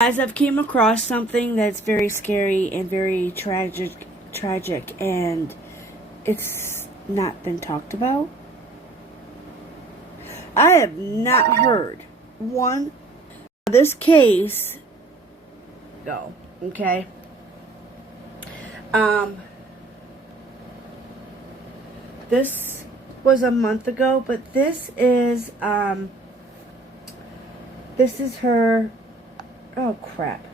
As I've came across something that's very scary and very tragic, and it's not been talked about. I have not heard one. This case, go, okay. This was a month ago, but this is her. Oh, crap.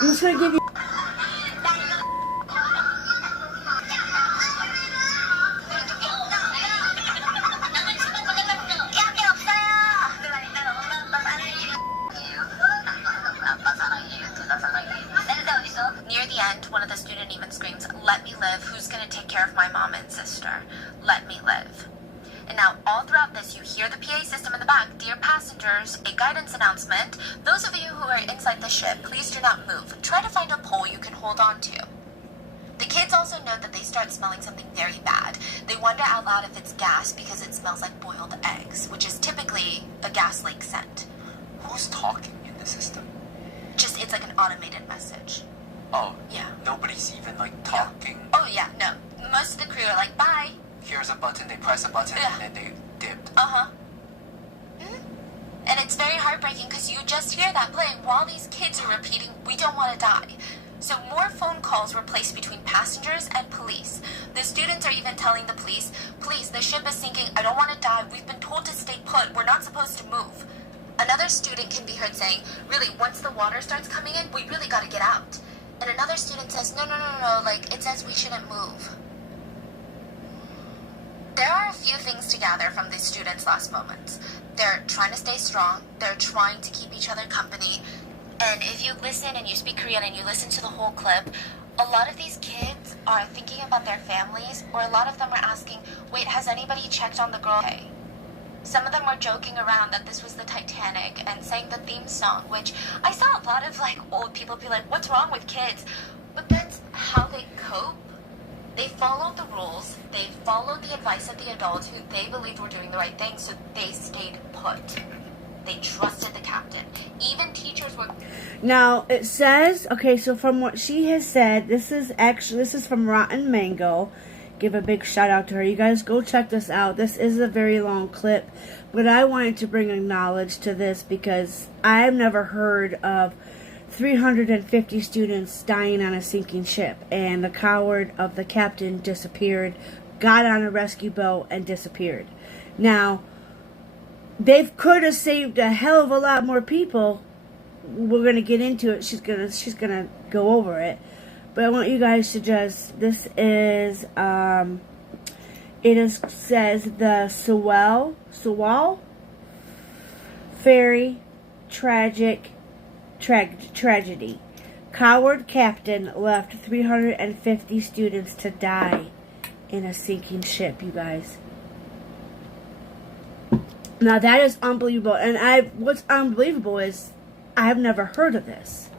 I'm just going to give you... Near the end, one of the students even screams, "Let me live, who's gonna take care of my mom and sister? Let me live." And now, all throughout this, you hear the PA system in the back. "Dear passengers, a guidance announcement. Those of you who are inside the ship, please do not move. Try to find a pole you can hold on to." The kids also note that they start smelling something very bad. They wonder out loud if it's gas because it smells like boiled eggs, which is typically a gas leak scent. Who's talking in the system? Just, it's like an automated message. Oh, Yeah. Nobody's even like talking. Oh yeah, no. Most of the crew are like, "Bye." Here's a button, they press a button, Yeah. and then they dipped. Uh-huh. And it's very heartbreaking because you just hear that playing while these kids are repeating, "We don't want to die." So more phone calls were placed between passengers and police. The students are even telling the police, "Please, the ship is sinking. I don't want to die. We've been told to stay put. We're not supposed to move." Another student can be heard saying, "Really, once the water starts coming in, we really got to get out." And another student says, No, like, it says we shouldn't move." There are a few things to gather from these students' last moments. They're trying to stay strong. They're trying to keep each other company. And if you listen and you speak Korean and you listen to the whole clip, a lot of these kids are thinking about their families, or a lot of them are asking, "Wait, has anybody checked on the girl?" Okay. Some of them were joking around that this was the Titanic and sang the theme song, which I saw a lot of like old people be like, "What's wrong with kids?" But that's how they cope. They followed the rules. They followed the advice of the adults who they believed were doing the right thing, so they stayed put. They trusted the captain. Even teachers were... Now, it says, okay, so from what she has said, this is from Rotten Mango. Give a big shout out to her. You guys go check this out. This is a very long clip, but I wanted to bring a knowledge to this because I've never heard of 350 students dying on a sinking ship, and the coward of the captain disappeared, got on a rescue boat, and disappeared. Now, they could have saved a hell of a lot more people. We're gonna get into it. She's gonna go over it. But I want you guys to just, this is, says the Sewell Ferry tragedy. Coward captain left 350 students to die in a sinking ship, you guys. Now that is unbelievable. And what's unbelievable is I've never heard of this.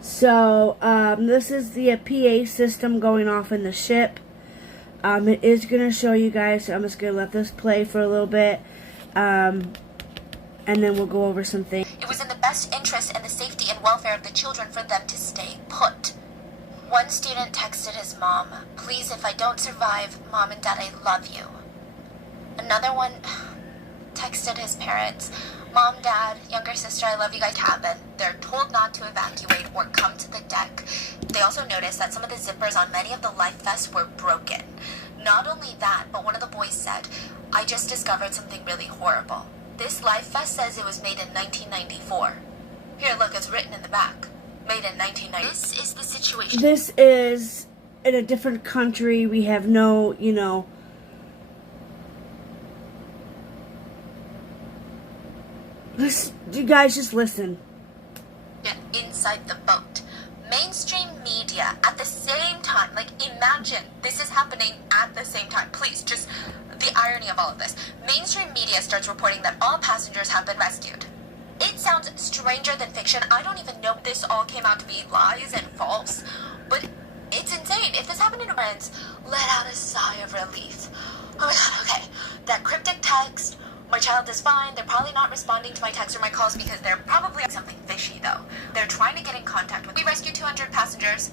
So, this is the PA system going off in the ship. It is going to show you guys, so I'm just going to let this play for a little bit, and then we'll go over some things. It was in the best interest and the safety and welfare of the children for them to stay put. One student texted his mom, "Please, if I don't survive, Mom and Dad, I love you." Another one texted his parents, "Mom, Dad, younger sister, I love you guys." Cabin. They're told not to evacuate or come to the deck. They also noticed that some of the zippers on many of the life vests were broken. Not only that, but one of the boys said, "I just discovered something really horrible. This life vest says it was made in 1994. Here, look, it's written in the back. Made in 1990. This is the situation. This is in a different country. We have no, you guys just listen. Inside the boat. Mainstream media at the same time, like imagine this is happening at the same time. Please, just the irony of all of this. Mainstream media starts reporting that all passengers have been rescued. It sounds stranger than fiction. I don't even know if this all came out to be lies and false, but it's insane. If this happened to parents, let out a sigh of relief. Oh my god, okay. That cryptic text, my child is fine. They're probably not responding to my texts or my calls because they're probably something fishy though. They're trying to get in contact with. We rescued 200 passengers.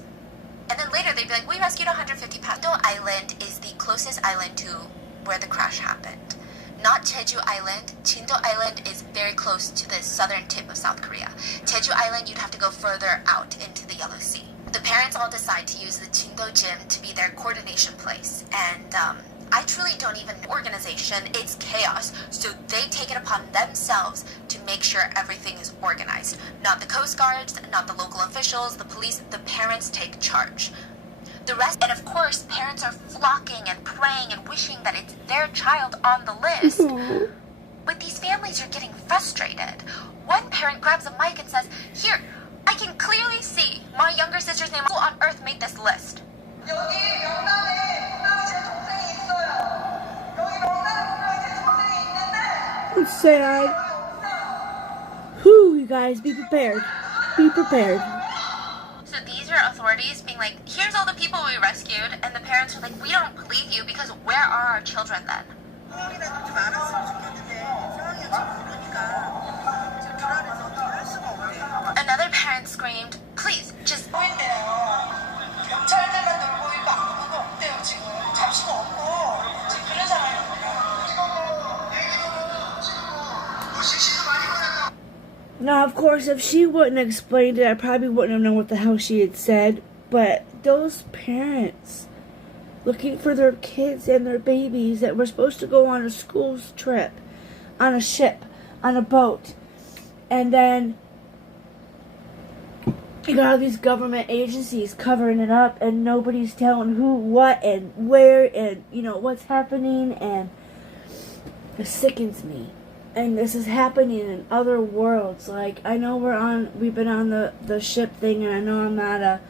And then later they'd be like, we rescued 150 passengers. Chindo Island is the closest island to where the crash happened. Not Jeju Island. Chindo Island is very close to the southern tip of South Korea. Jeju Island, you'd have to go further out into the Yellow Sea. The parents all decide to use the Chindo gym to be their coordination place. And I truly don't even know organization. It's chaos. So they take it upon themselves to make sure everything is organized. Not the Coast Guards, not the local officials, the police. The parents take charge. The rest, and of course, parents are flocking and praying and wishing that it's their child on the list. But these families are getting frustrated. One parent grabs a mic and says, "Here, I can clearly see my younger sister's name. Who on earth made this list?" It's sad. Whew, you guys, be prepared. Be prepared. So these are authorities being like, here's all the people we rescued, and the parents are like, we don't believe you because where are our children then? Another parent screamed, please, just... Now, of course, if she wouldn't have explained it, I probably wouldn't have known what the hell she had said. But those parents looking for their kids and their babies that were supposed to go on a school trip, on a ship, on a boat, and then you got all these government agencies covering it up, and nobody's telling who, what, and where, and, you know, what's happening, and it sickens me. And this is happening in other worlds. Like, I know we've been on the ship thing, and I know I'm not a,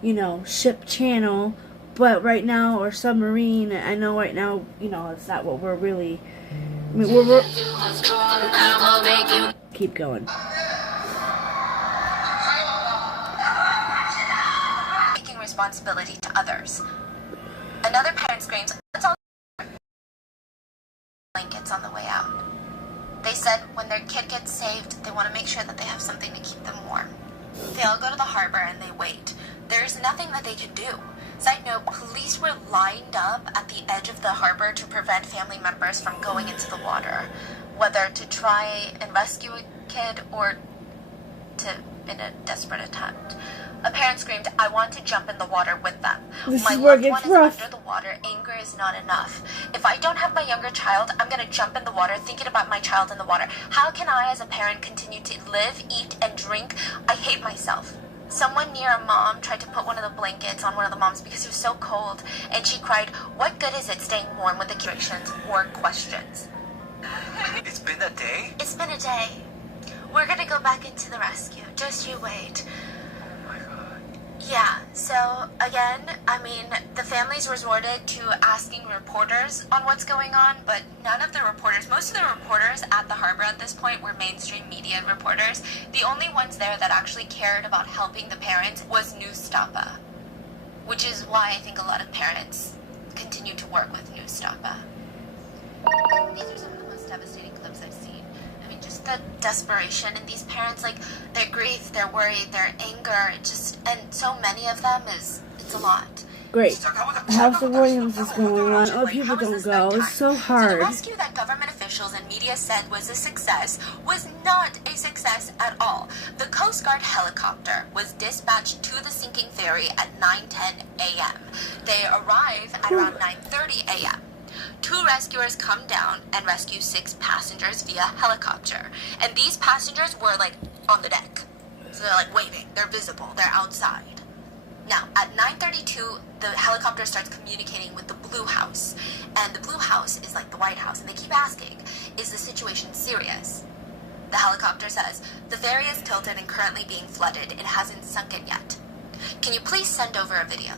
you know, ship channel, but right now, or submarine, I know right now, you know, it's not what we're really, I mean, we're keep going. Taking responsibility to others. Another parent screams, let's all blankets on the way out. They said when their kid gets saved, they want to make sure that they have something to keep them warm. They all go to the harbor and they wait. There's nothing that they can do. Side note, police were lined up at the edge of the harbor to prevent family members from going into the water, whether to try and rescue a kid or in a desperate attempt. A parent screamed, I want to jump in the water with them. This My is where it loved gets one rough. is under the water. Anger is not enough. If I don't have my younger child, I'm going to jump in the water thinking about my child in the water. How can I, as a parent, continue to live, eat, and drink? I hate myself. Someone near a mom tried to put one of the blankets on one of the moms because it was so cold, and she cried, what good is it staying warm with the restrictions or questions? It's been a day? It's been a day. We're going to go back into the rescue. Just you wait. Yeah, so again, I mean, the families resorted to asking reporters on what's going on, but none of the reporters, most of the reporters at the harbor at this point were mainstream media reporters. The only ones there that actually cared about helping the parents was Newstapa, which is why I think a lot of parents continue to work with Newstapa. These are some of the most devastating clips I've seen. I mean, just the desperation in these parents, like their grief, their worry, their anger, and so many of them it's a lot. Great. House of Williams is going on. Oh, people don't go. It's so So the hard. rescue that government officials and media said was a success was not a success at all. The Coast Guard helicopter was dispatched to the sinking ferry at 9:10 a.m. They arrive at around 9:30 a.m. 2 rescuers come down and rescue 6 passengers via helicopter. And these passengers were like on the deck. So they're like waving, they're visible, they're outside. Now, at 9:32, the helicopter starts communicating with the Blue House. And the Blue House is like the White House. And they keep asking, is the situation serious? The helicopter says, the ferry is tilted and currently being flooded. It hasn't sunken yet. Can you please send over a video?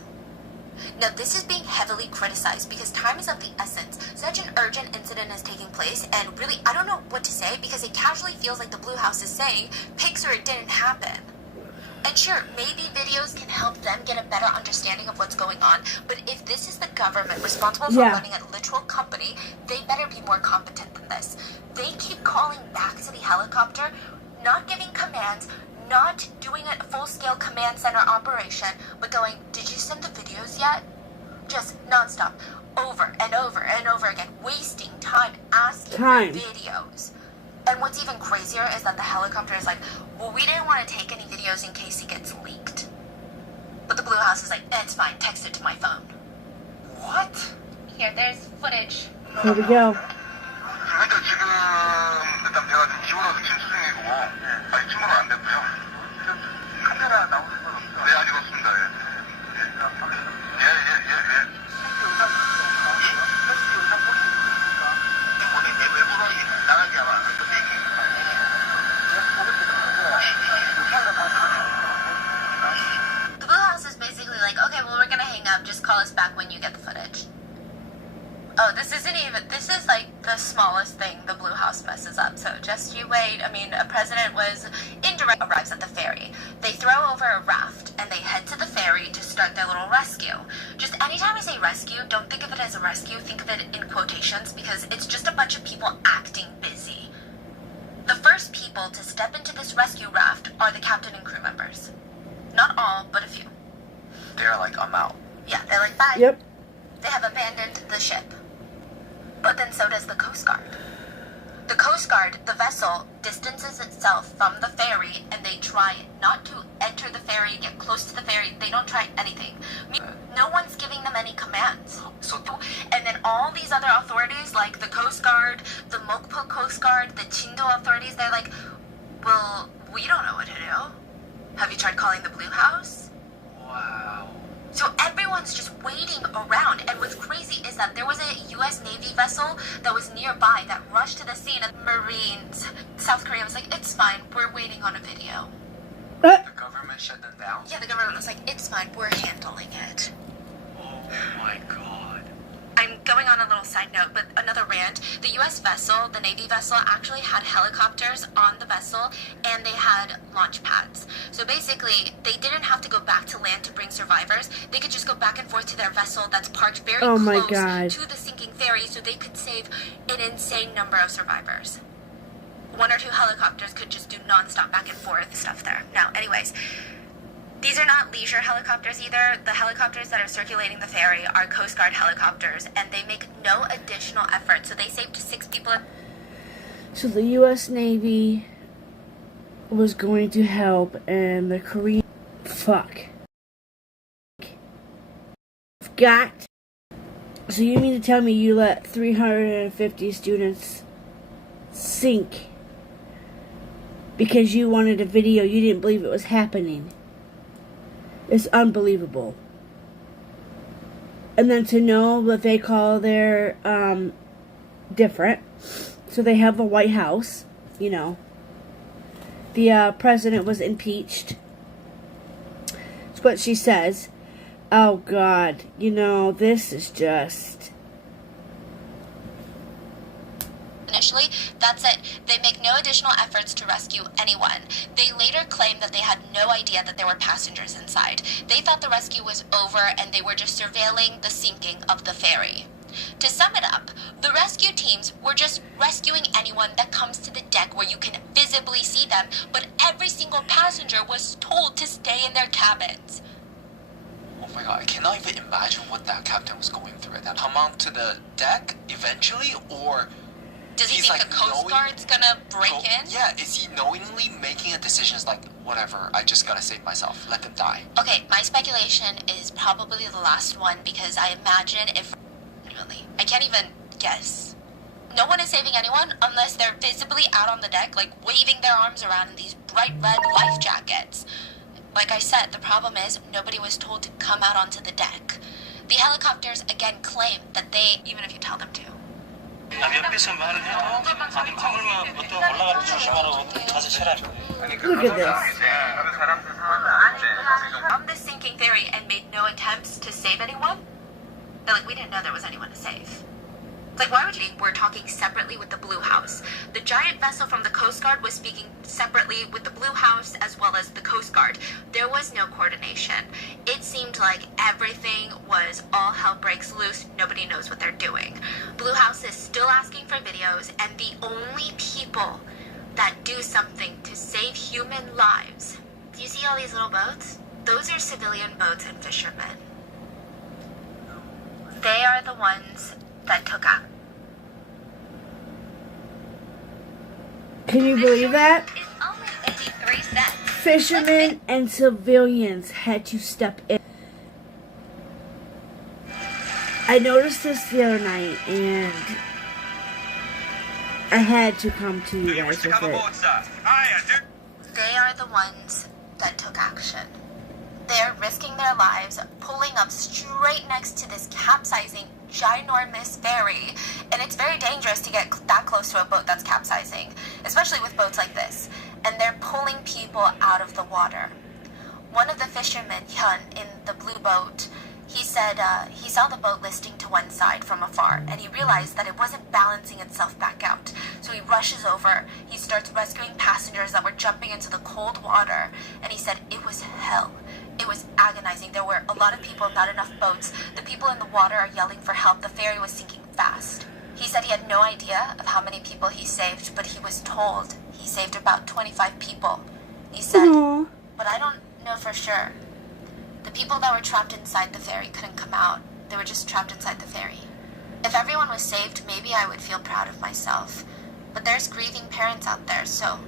Now, this is being heavily criticized because time is of the essence. Such an urgent incident is taking place, and really, I don't know what to say because it casually feels like the Blue House is saying, pics or it didn't happen. And sure, maybe videos can help them get a better understanding of what's going on, but if this is the government responsible for running a literal company, they better be more competent than this. They keep calling back to the helicopter, not giving commands, not doing a full-scale command center operation, but going, did you send the videos yet? Just nonstop, over and over and over again, wasting time asking for videos. And what's even crazier is that the helicopter is like, well, we didn't want to take any videos in case he gets leaked. But the Blue House is like, it's fine, text it to my phone. What? Here, there's footage. Here we go. 현재 지금 일단 배가 좀 기울어서 침수 중이고 아직 침몰은 안 됐고요. 카메라 나오는 건 없어요? 네, 아직 없습니다. 예. 우리 내부로 나가게 하면 어떻게 The Blue House is basically like, okay, well, we're gonna hang up, just call us back when you get the footage. Oh, this is like the smallest thing the Blue House messes up, so just you wait. I mean, a president arrives at the ferry. They throw over a raft, and they head to the ferry to start their little rescue. Just anytime I say rescue, don't think of it as a rescue, think of it in quotations, because it's just a bunch of people acting busy. The first people to step into this rescue raft are the captain and crew members. Not all, but a few. They're like, I'm out. Yeah, they're like, bye. Yep. They have abandoned the ship. But then so does the Coast Guard. The Coast Guard, the vessel, distances itself from the ferry, and they try not to enter the ferry, get close to the ferry. They don't try anything. No one's giving them any commands. And then all these other authorities, like the Coast Guard, the Mokpo Coast Guard, the Chindo authorities, they're like, well, we don't know what to do. Have you tried calling the Blue House? Wow. So everyone's just waiting around, and what's crazy is that there was a U.S. Navy vessel that was nearby that rushed to the scene, and Marines, South Korea was like, it's fine, we're waiting on a video. The government shut them down? Yeah, the government was like, it's fine, we're handling it. Oh my god. I'm going on a little side note, but another rant. The U.S. vessel, the Navy vessel, actually had helicopters on the vessel, and they had launch pads. So basically, they didn't have to go back to land to bring survivors. They could just go back and forth to their vessel that's parked very close to the sinking ferry, so they could save an insane number of survivors. 1 or 2 helicopters could just do non-stop back and forth stuff there. Now, anyways, these are not leisure helicopters either. The helicopters that are circulating the ferry are Coast Guard helicopters, and they make no additional effort. So they saved 6 people. So the U.S. Navy was going to help, and the Korean... Fuck. Got... So you mean to tell me you let 350 students sink because you wanted a video, you didn't believe it was happening? It's unbelievable. And then to know that they call their different. So they have the White House, you know. The president was impeached. That's what she says. Oh God, you know, this is just... Initially, that's it. They make no additional efforts to rescue anyone. They later claimed that they had no idea that there were passengers inside. They thought the rescue was over and they were just surveilling the sinking of the ferry. To sum it up, the rescue teams were just rescuing anyone that comes to the deck where you can visibly see them, but every single passenger was told to stay in their cabins. Oh my god, I cannot even imagine what that captain was going through. That come onto the deck eventually, or... Does he he's think like the Coast Guard's gonna break in? Yeah, is he knowingly making a decision like, whatever, I just gotta save myself, let them die? Okay, my speculation is probably the last one because I imagine if... I can't even guess. No one is saving anyone unless they're visibly out on the deck, like waving their arms around in these bright red life jackets. Like I said, the problem is nobody was told to come out onto the deck. The helicopters again claim that they, even if you tell them to. 옆에서 말을 해도 아니 건물만 올라가면 조심하라고 가서 차라리 Look at this. 다른 사람들 상황을 on this sinking ferry and made no attempts to save anyone? They're like, we didn't know there was anyone to save. It's like, why would you? We're talking separately with the Blue House. The giant vessel from the Coast Guard was speaking separately with the Blue House as well as the Coast Guard. There was no coordination. It seemed like everything was all hell breaks loose. Nobody knows what they're doing. Blue House is still asking for videos, and the only people that do something to save human lives. Do you see all these little boats? Those are civilian boats and fishermen. They are the ones that took out. Can you believe that? It's only 53 cents. Fishermen and civilians had to step in. I noticed this the other night, and I had to come to you guys with it. They are the ones that took action. They're risking their lives, pulling up straight next to this capsizing, ginormous ferry, and it's very dangerous to get that close to a boat that's capsizing, especially with boats like this, and they're pulling people out of the water. One of the fishermen, Hyun, in the blue boat, he said he saw the boat listing to one side from afar, and he realized that it wasn't balancing itself back out. So he rushes over, he starts rescuing passengers that were jumping into the cold water, and he said it was hell. It was agonizing. There were a lot of people, not enough boats. The people in the water are yelling for help. The ferry was sinking fast. He said he had no idea of how many people he saved, but he was told he saved about 25 people. He said, Aww. but I don't know for sure. The people that were trapped inside the ferry couldn't come out. They were just trapped inside the ferry. If everyone was saved, maybe I would feel proud of myself. But there's grieving parents out there, so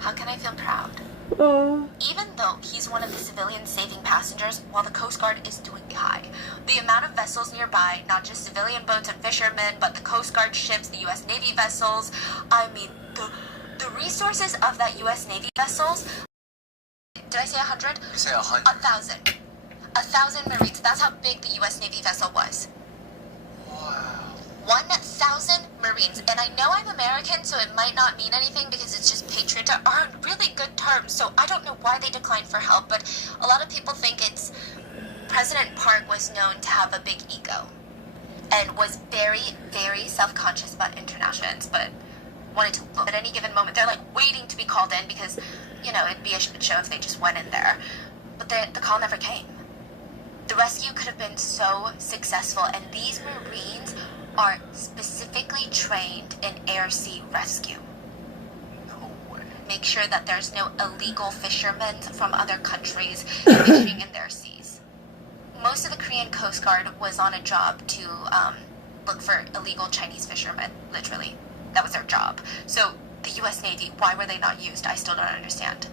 how can I feel proud? Oh. Even though he's one of the civilians saving passengers while the Coast Guard is doing the high. The amount of vessels nearby, not just civilian boats and fishermen, but the Coast Guard ships, the U.S. Navy vessels. I mean, the resources of that U.S. Navy vessels. Did I say 100? You say 100. 1,000. 1,000 Marines. That's how big the U.S. Navy vessel was. Wow. 1,000 Marines. And I know I'm American, so it might not mean anything because it's just patriotic are really good terms. So I don't know why they declined for help, but a lot of people think it's President Park was known to have a big ego and was very, very self-conscious about internationals, but wanted to look at any given moment. They're like waiting to be called in because, you know, it'd be a shit show if they just went in there. But the call never came. The rescue could have been so successful, and these Marines are specifically trained in air-sea rescue. No way. Make sure that there's no illegal fishermen from other countries fishing in their seas. Most of the Korean Coast Guard was on a job to look for illegal Chinese fishermen, literally. That was their job. So the U.S. Navy, why were they not used? I still don't understand.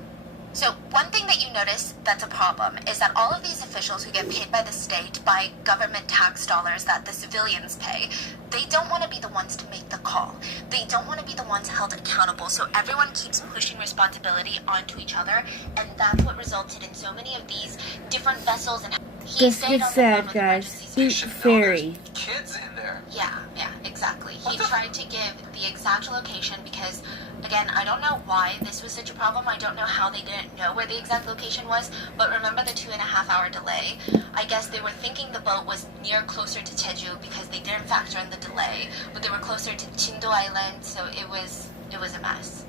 So one thing that you notice that's a problem is that all of these officials who get paid by the state, by government tax dollars that the civilians pay, they don't want to be the ones to make the call. They don't want to be the ones held accountable. So everyone keeps pushing responsibility onto each other, and that's what resulted in so many of these different vessels. And This gets sad, guys. Eat ferry. Kids in there. Yeah, exactly. He tried to give the exact location because, again, I don't know why this was such a problem. I don't know how they didn't know where the exact location was, but remember the 2.5-hour delay? I guess they were thinking the boat was closer to Jeju because they didn't factor in the delay, but they were closer to Jindo Island, so it was a mess.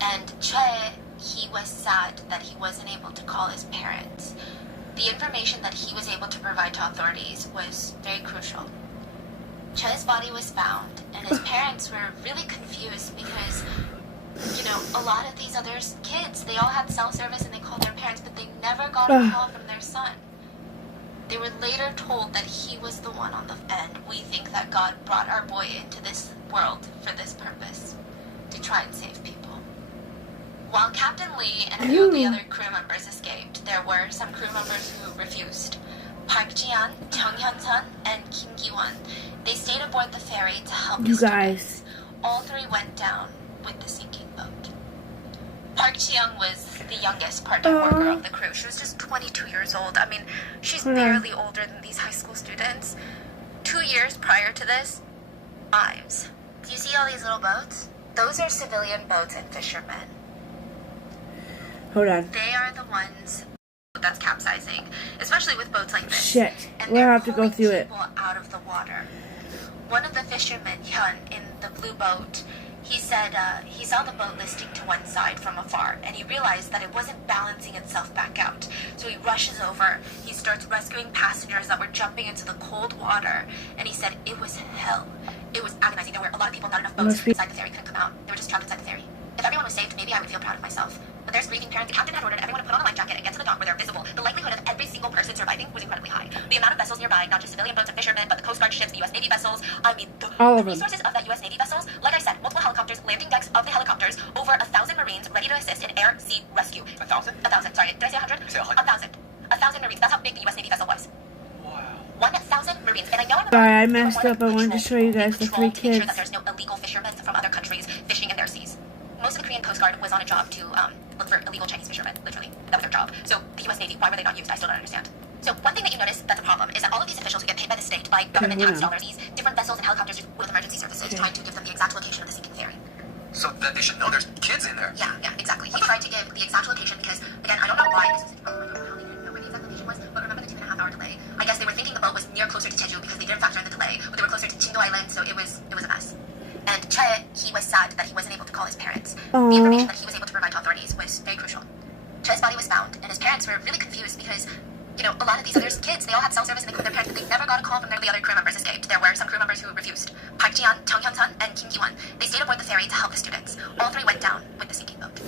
And Choi, he was sad that he wasn't able to call his parents. The information that he was able to provide to authorities was very crucial. Choi's body was found, and his parents were really confused because, you know, a lot of these other kids, they all had cell service and they called their parents, but they never got a call from their son. They were later told that he was the one on the end. We think that God brought our boy into this world for this purpose, to try and save people. While Captain Lee and a few of the other crew members escaped, there were some crew members who refused. Park Ji-an, Chung Hyun-sun, and Kim Gi-won. They stayed aboard the ferry to help You the guys. students. All three went down with the sinking boat. Park Ji-young was the youngest part-time worker of the crew. She was just 22 years old. I mean, she's barely older than these high school students. 2 years prior to this, lives. Do you see all these little boats? Those are civilian boats and fishermen. Hold on. They are the ones that's capsizing, especially with boats like this. Shit. And We'll they're have to go pulling through it. people out of the water. One of the fishermen, Hyun, in the blue boat, he said he saw the boat listing to one side from afar, and he realized that it wasn't balancing itself back out. So he rushes over, he starts rescuing passengers that were jumping into the cold water, and he said it was hell. It was agonizing. There were a lot of people, not enough boats inside the ferry couldn't come out. They were just trapped inside the ferry. If everyone was saved, maybe I would feel proud of myself. But there's grieving parents. The captain had ordered everyone to put on a life jacket and get to the dock where they're visible. The likelihood of every single person surviving was incredibly high. The amount of vessels nearby, not just civilian boats and fishermen, but the Coast Guard ships, the U.S. Navy vessels, I mean, All the of them. resources of that U.S. Navy vessels, like I said, multiple helicopters, landing decks of the helicopters, over 1,000 Marines ready to assist in air, sea, rescue. 1,000? 1,000, sorry, did I say 100? You said 100. 1,000. 1,000 Marines, that's how big the U.S. Navy vessel was. Wow. 1,000 Marines, and I know I'm Sorry, I they were messed more up. I wanted to show you guys the patrol 3 to make sure kids. that there's no illegal fishermen from other countries fishing in their seas. Most of the Korean Coast Guard was on a job to look for illegal Chinese fishermen, literally. That was their job. So the U.S. Navy, why were they not used? I still don't understand. So one thing that you notice that's a problem is that all of these officials who get paid by the state, by government tax dollars, these different vessels and helicopters with emergency services, trying to give them the exact location of the sinking ferry. So that they should know there's kids in there. Yeah, exactly. He tried to give the exact location because, again, I don't know why this was a problem. I don't know how they didn't know where the exact location was, but remember the 2.5 hour delay? I guess they were thinking the boat was near closer to Jeju because they didn't factor in the delay, but they were closer to Chindo Island, so it was a mess. And Che, he was sad that he wasn't able to call his parents. Aww. The information that he was able to provide to authorities was very crucial. Che's body was found, and his parents were really confused because, you know, a lot of these other kids, they all had cell service and they called their parents, but they never got a call from the other crew members escaped. There were some crew members who refused. Park Ji-an, Chung Hyun-sun, and Kim Ki-won. They stayed aboard the ferry to help the students. All 3 went down with the sinking boat.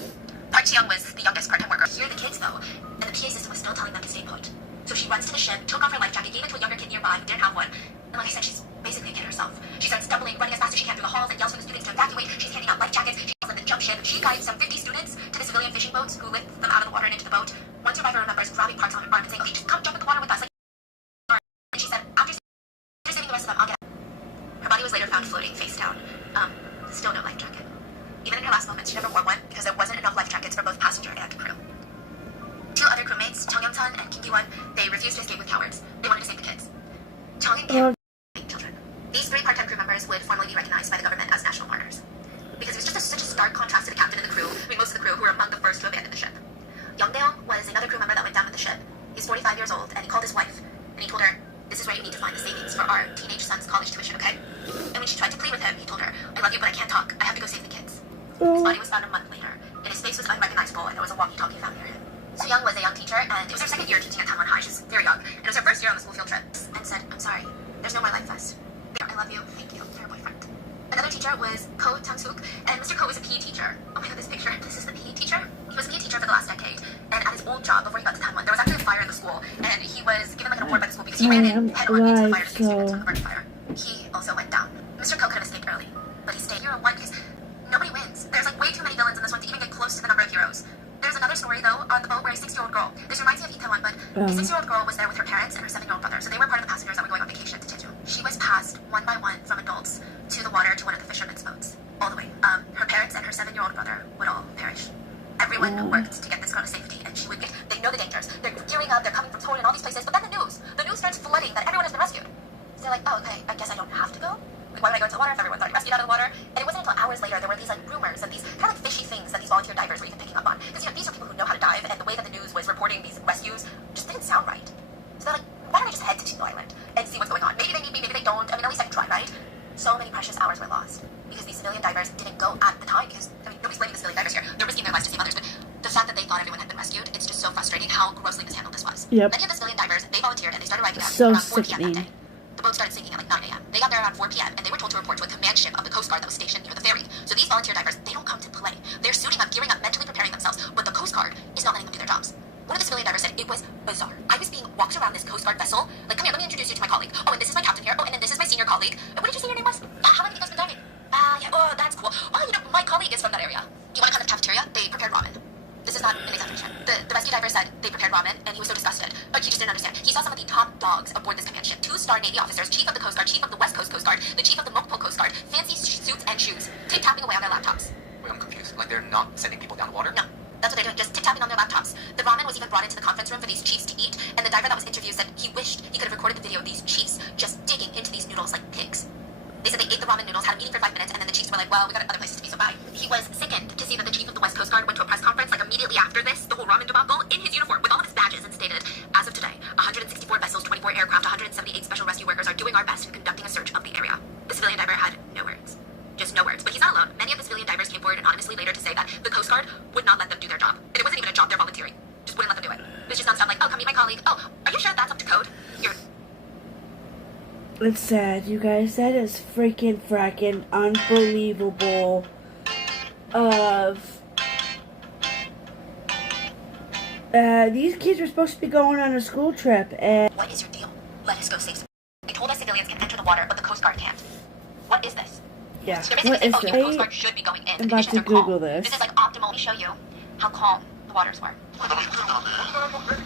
Park Ji-young was the youngest part-time worker. Here are the kids, though, and the PA system was still telling them to stay put. So she runs to the ship, took off her life jacket, gave it to a younger kid nearby who didn't have one. And like I said, she's basically a kid herself. She starts stumbling, running as fast as she can through the halls, and yells for the students to evacuate. She's handing out life jackets. She yells at the jump ship. She guides some 50 students to the civilian fishing boats who lift them out of the water and into the boat. One survivor remembers grabbing Park's arm and saying, "Okay, just come jump in the water with us." And she said, "After saving the rest of them, I'll get out." Her body was later found floating face down. Still no life jacket. Even in her last moments, she never wore one because there wasn't enough life jackets for both passenger and crew. 2 other crewmates, Chung Hyun-sun and Kim Ki-won, they refused to escape with cowards. They wanted to save the kids. Chung and Kim, children. These 3 part-time crew members would formally be recognized by the government as national martyrs. Because it was just such a stark contrast to the captain and the crew, I mean most of the crew who were among the first to abandon the ship. Young Dae-young was another crew member that went down with the ship. He's 45 years old, and he called his wife, and he told her, "This is where you need to find the savings for our teenage son's college tuition, okay?" And when she tried to plead with him, he told her, "I love you, but I can't talk. I have to go save the kids." His body was found a month later, and his face was unrecognizable, and there was a walkie-talkie found near him. So Young was a young teacher, and it was her second year teaching at Taiwan High. She's very young, and it was her first year on the school field trip, and said, "I'm sorry, there's no more life vest. I love you, thank you," to her boyfriend. Another teacher was Ko Tang-suk, and Mr. Ko was a PE teacher. Oh my god, this picture, this is the PE teacher. He was a PE teacher for the last decade, and at his old job, before he got to Taiwan, there was actually a fire in the school, and he was given like an award by the school because he ran in head-on into the fire to save students from the burning fire. He also went down. Mr. Ko could have escaped early, but he stayed. Hero 1 because nobody wins. There's like way too many villains in this one to even get close to the number of heroes. There's another story though on the boat where a 6-year-old girl. This reminds me of Itaewon, but a 6-year-old girl was there with her parents and her 7-year-old brother. So they were part of the passengers that were going on vacation to Jeju. She was passed one by one from adults to the water to one of the fishermen's boats, all the way. Her parents and her 7-year-old brother would all perish. Everyone worked to get this girl to safety, and she would get. They know the dangers. They're gearing up. They're coming from Seoul and all these places. But then the news starts flooding that everyone has been rescued. So they're like, "Oh, okay, I guess I don't have to go. Like, why would I go into the water if everyone's already rescued out of the water?" And it wasn't until hours later there were these like rumors and these kind of like fishy things that these volunteer divers were even picking up on. Because these are people who know how to dive, and the way that the news was reporting these rescues just didn't sound right. So they're like, "Why don't I just head to Chindo Island and see what's going on? Maybe they need me, maybe they don't. I mean, at least I can try, right?" So many precious hours were lost because these civilian divers didn't go at the time. Because I mean, nobody's blaming the civilian divers here. They're risking their lives to save others, but the fact that they thought everyone had been rescued, it's just so frustrating how grossly mishandled this was. Yep. Many of the civilian divers, they volunteered and they started arriving at So around 4 p.m. that sickening. day. The boat started sinking at like 9 a.m. They got there around 4 p.m. and they were told to report to a command ship of the Coast Guard that was stationed near the ferry. So these volunteer divers, they don't come to play. They're suiting up, gearing up, mentally preparing themselves, but the Coast Guard is not letting them do their jobs. One of the civilian divers said it was bizarre. I was being walked around this Coast Guard vessel. Like, "Come here, let me introduce you to my colleague. Oh, and this is my captain here. Oh, and then this is my senior colleague. What did you say your name was? How long have you guys been diving? Yeah, oh, that's cool. Oh, you know, my colleague is from that area. Do you want to come to the cafeteria? They prepared ramen." This is not an exaggeration. The rescue diver said they prepared ramen, and he was so disgusted. He just didn't understand. He saw some of the top dogs aboard this command ship. 2-star Navy officers, chief of the Coast Guard, chief of the West Coast Coast Guard, the chief of the Mokpo Coast Guard, fancy suits and shoes, tip-tapping away on their laptops. Wait, I'm confused. Like they're not sending people down the water? No, that's what they're doing, just tip-tapping on their laptops. The ramen was even brought into the conference room for these chiefs to eat, and the diver that was interviewed said he wished he could have recorded the video of these chiefs just digging into these noodles like pigs. They said they ate the ramen noodles, had a meeting for 5 minutes, and then the chiefs were like, "Well, we got other places to be, so bye." He was sickened to see that the chief of the West Coast Guard went to a press conference like immediately after this, the whole ramen debacle, in his uniform with all of his badges, and stated, 28 special rescue workers are doing our best in conducting a search of the area. The civilian diver had no words. Just no words. But he's not alone. Many of the civilian divers came forward anonymously later to say that the Coast Guard would not let them do their job. And it wasn't even a job they're volunteering. Just wouldn't let them do it. It's just nonstop like, oh, come meet my colleague. Oh, are you sure that's up to code? You're... It's sad, you guys. That is freaking fracking unbelievable. These kids were supposed to be going on a school trip, and What is your deal? Let us go save some... They told us civilians can enter the water, but the Coast Guard can't. What is this? yeah, They're basically what saying, is oh, your Coast Guard this? should be going in. I'm The about conditions to are calm. Google this. This is like optimal. Let me show you how calm the waters were.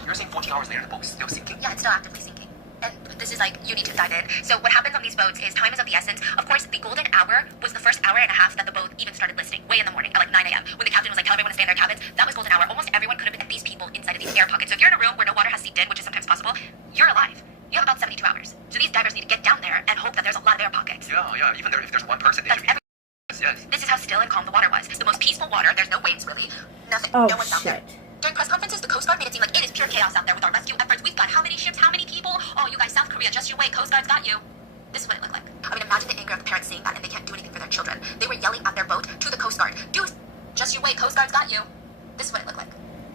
You're saying 14 hours later the boat is still sinking? Yeah, it's still actively sinking. And this is like, you need to dive in. So what happens on these boats is time is of the essence. Of course, the golden hour was the first hour and a half that the boat even started listing, way in the morning, at like 9 a.m. When the captain was like, tell everyone to stay in their cabins, that was golden hour. Almost everyone could have been at these people inside of these air pockets. So if you're in a room where no water has seeped in, which is sometimes possible, you're alive. You have about 72 hours. So these divers need to get down there and hope that there's a lot of air pockets. Yeah, even if there's one person, they That's should be... every- Yes. This is how still and calm the water was. The most peaceful water. There's no waves, really. Nothing. Oh, no one's out there. shit. During press conferences, the Coast Guard made it seem like it is pure chaos out there with our rescue efforts. We've got how many ships, how many people? Oh, you guys, South Korea, just you wait. Coast Guard's got you. This is what it looked like. I mean, imagine the anger of the parents seeing that and they can't do anything for their children. They were yelling at their boat to the Coast Guard. Just you wait. Coast Guard's got you. This is what it looked like.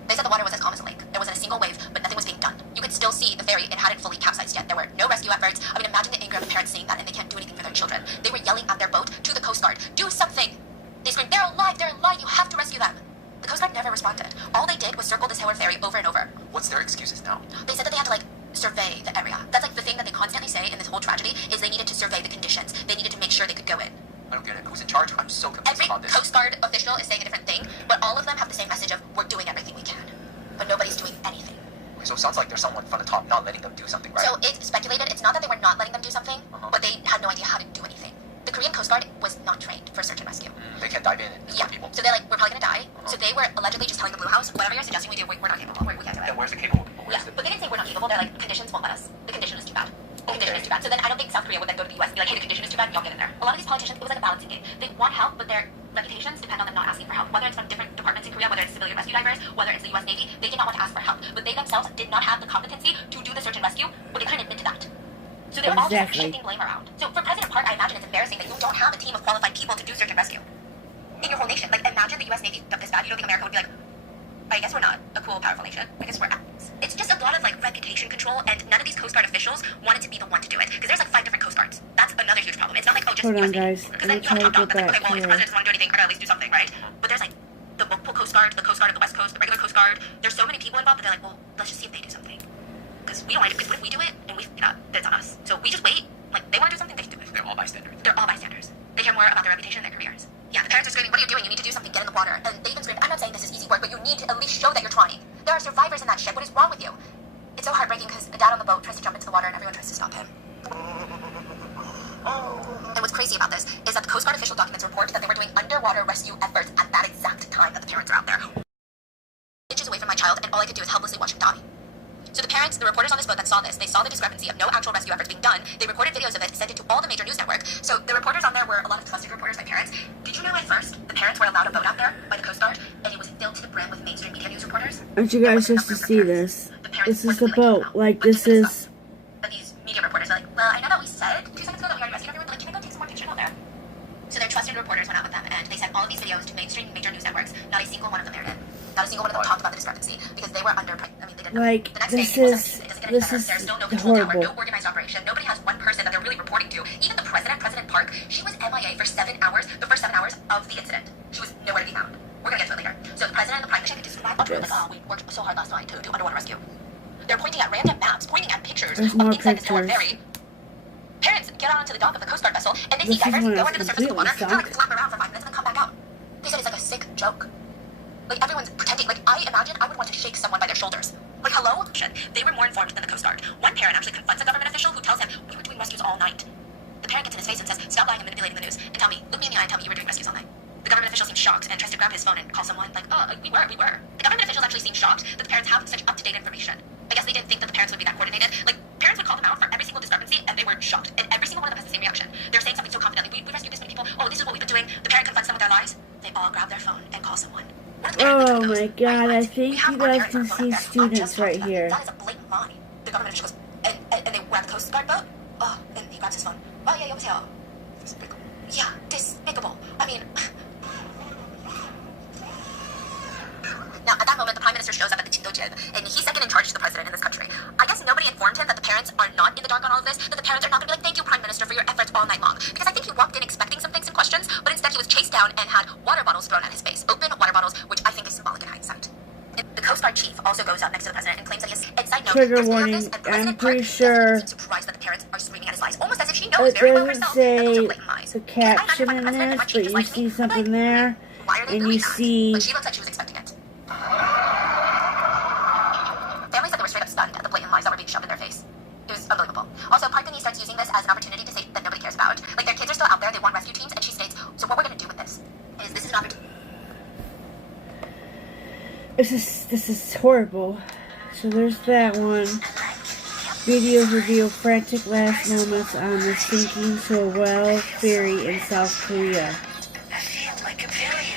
They said the water was as calm as a lake. There wasn't a single wave, but nothing was being done. You could still see the ferry. It hadn't fully capsized yet. There were no rescue efforts. I mean, imagine the anger of the parents seeing that and they can't do anything for their children. They were yelling at their boat to the Coast Guard. Do something. They screamed, they're alive, you have to rescue them. The Coast Guard never responded. All they did was circle this Howard ferry over and over. What's their excuses now? They said that they had to, like, survey the area. That's, like, the thing that they constantly say in this whole tragedy is they needed to survey the conditions. They needed to make sure they could go in. I don't get it. Who's in charge? I'm so confused Every about this. Coast Guard official is saying a different thing, but all of them have the same message of, we're doing everything we can. But nobody's doing anything. Okay, so it sounds like there's someone from the top not letting them do something, right? So it's speculated, it's not that they were not letting them do something, but they had no idea how to do anything. The Korean Coast Guard was not trained for search and rescue. They can't dive in and Yeah, rescue people. so they're like, we're probably gonna die. So they were allegedly just telling the Blue House, whatever you're suggesting we do, we're not capable. We can't do it. Then where's the capable people? Yeah, Where's the... but they didn't say we're not capable. They're like, conditions won't let us. The condition is too bad. The condition is too bad. So then I don't think South Korea would then go to the US and be like, hey, the condition is too bad, y'all get in there. A lot of these politicians, it was like a balancing game. They want help, but their reputations depend on them not asking for help. Whether it's from different departments in Korea, whether it's civilian rescue divers, whether it's the US Navy, they did not want to ask for help. But they themselves did not have the competency to do the search and rescue, but they couldn't admit to that. So they're all just Exactly. shifting blame around. So for President Park, I imagine it's embarrassing that you don't have a team of qualified people to do search and rescue in your whole nation. Like, imagine the US Navy dumped this bad. You don't think America would be like, I guess we're not a cool, powerful nation. I guess we're assets. It's just a lot of, like, reputation control, and none of these Coast Guard officials wanted to be the one to do it. Because there's, like, 5 different Coast Guards. That's another huge problem. It's not like, oh, just Hold on, US Navy. guys. Because Let then me you have try a to top get dog that's like, back okay, well, if the here. president doesn't want to do anything, I gotta at least do something, right? But there's, like, the multiple Coast Guard, the Coast Guard of the West Coast, the regular Coast Guard. There's so many people involved that they're like, well, let's just see if they do something. Because we don't want to do it. Because what if we do it and we, then it's on us. So we just wait. Like, they want to do something, they can do it. They're all bystanders. They're all bystanders. They care more about their reputation than their careers. Yeah, the parents are screaming, what are you doing? You need to do something, get in the water. And they even screamed, I'm not saying this is easy work, but you need to at least show that you're trying. There are survivors in that ship. What is wrong with you? It's so heartbreaking because a dad on the boat tries to jump into the water and everyone tries to stop him. And what's crazy about this is that the Coast Guard official documents report that they were doing underwater rescue efforts at that exact time that the parents are out there. Inches away from my child, and all I could do is helplessly watch him die. So the parents, the reporters on this boat that saw this, they saw the discrepancy of no actual rescue efforts being done. They recorded videos of it, sent it to all the major news networks. So the reporters on there were a lot of trusted reporters by parents. Did you know at first the parents were allowed a boat out there by the Coast Guard, and it was filled to the brim with mainstream media news reporters? I want you guys just to see this. This is the boat. Like, this is... But these media reporters are like, well, I know that we said 2 seconds ago that we already rescued everyone, but like, can we go take some more pictures out there? So their trusted reporters went out with them, and they sent all of these videos to mainstream major news networks. Not a single one of them aired it. Not a single one of them talked about the discrepancy because they were under. I mean, they didn't. Like, the next this day, people is- said it doesn't get any this better. is There's still no control tower, horrible. no organized operation. Nobody has one person that they're really reporting to. Even the president, President Park, she was MIA for 7 hours. The first 7 hours of the incident, she was nowhere to be found. We're gonna get to it later. So the president and the prime minister could describe like, oh, we worked so hard last night to do underwater rescue. They're pointing at random maps, pointing at pictures There's of more inside this Howard pictures. ferry. Parents get out onto the dock of the Coast Guard vessel, and they This see is divers when go it's under the surface of the water, completely kind of like flap around for 5 minutes, and then come back out. They said it's like a sick joke. Like, everyone's pretending. Like, I imagine I would want to shake someone by their shoulders. Like, hello? They were more informed than the Coast Guard. One parent actually confronts a government official who tells him, we were doing rescues all night. The parent gets in his face and says, stop lying and manipulating the news, and tell me, look me in the eye and tell me you were doing rescues all night. The government official seems shocked and tries to grab his phone and call someone, like, oh, we were. The government officials actually seem shocked that the parents have such up-to-date information. I guess they didn't think that the parents would be that coordinated. Like, parents would call them out for every single discrepancy, and they were shocked. And every single one of them has the same reaction. They're saying something so confidently. We rescued this many people. Oh, this is what we've been doing. The parent confronts them with their lies. They all grab their phone and call someone. One of the parents Oh goes, my god, I think "We have you our guys parents can on the phone see out there. I'm students just right talking here. about it. That is a blatant lie. The government official goes, and they were at the Coast Coast Guard boat? Oh, and he grabs his phone. Oh, yeah, 여보세요. Despicable. Yeah, despicable. I mean... Now, at that moment, the Prime Minister shows up at the Jin, and he's second in charge to the President in this country. I guess nobody informed him that the parents are not in the dark on all of this, that the parents are not going to be like, thank you, Prime Minister, for your efforts all night long. Because I think he walked in expecting some things and questions, but instead he was chased down and had water bottles thrown at his face. Open water bottles, which I think is symbolic in hindsight. The Coast Guard chief also goes up next to the President and claims that he has... And side note, Trigger there's video of warning. this, and I'm President pretty Park sure doesn't seem surprised that the parents are screaming at his lies, almost as if she knows it very well doesn't herself that those are say blatant lies. the Because I imagine caption if I'm in the president and my this, chief but just you lied to see me, I'm something like, there, why are they and doing you that? see But she looks like she was expecting it. Families said they were straight up stunned at the blatant lies that were being shoved in their face. It was unbelievable. Also, Park Geun-hye starts using this as an opportunity to say that nobody cares about. Like, their kids are still out there, they want rescue teams, and she states, so what we're going to do with this is this is an opportunity. this is horrible. So there's that one. Videos reveal frantic last moments on the sinking Chollwell ferry in South Korea. I feel like a billionaire.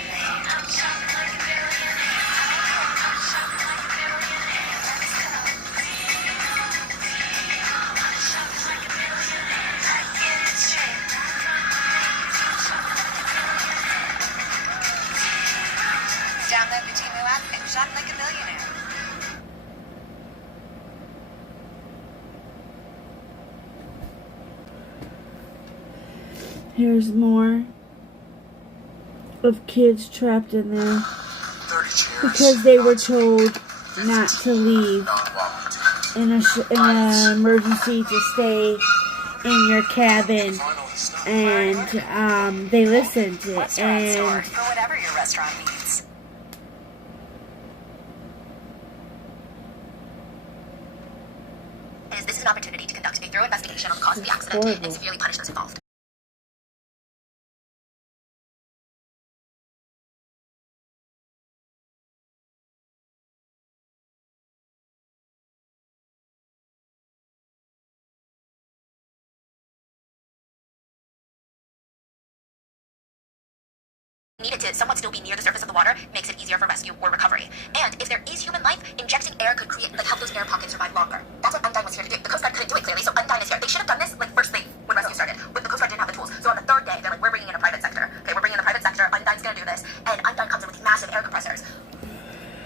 Download the Timu app and shop like a millionaire. Here's more of kids trapped in there 30 chairs. because they were told not to leave in an emergency to stay in your cabin, and they listened to it, Restaurant store and for whatever your restaurant needs. This is an opportunity to conduct a thorough investigation on the cause of the accident horrible. and severely punish those involved. Needed to somewhat still be near the surface of the water makes it easier for rescue or recovery. And if there is human life, injecting air could help those air pockets survive longer. That's what Undyne was here to do. The Coast Guard couldn't do it clearly, so Undyne is here. They should have done this first thing when rescue started, but the Coast Guard didn't have the tools. So on the third day, they're like, we're bringing in a private sector. Okay, we're bringing in the private sector. Undyne's gonna do this, and Undyne comes in with these massive air compressors.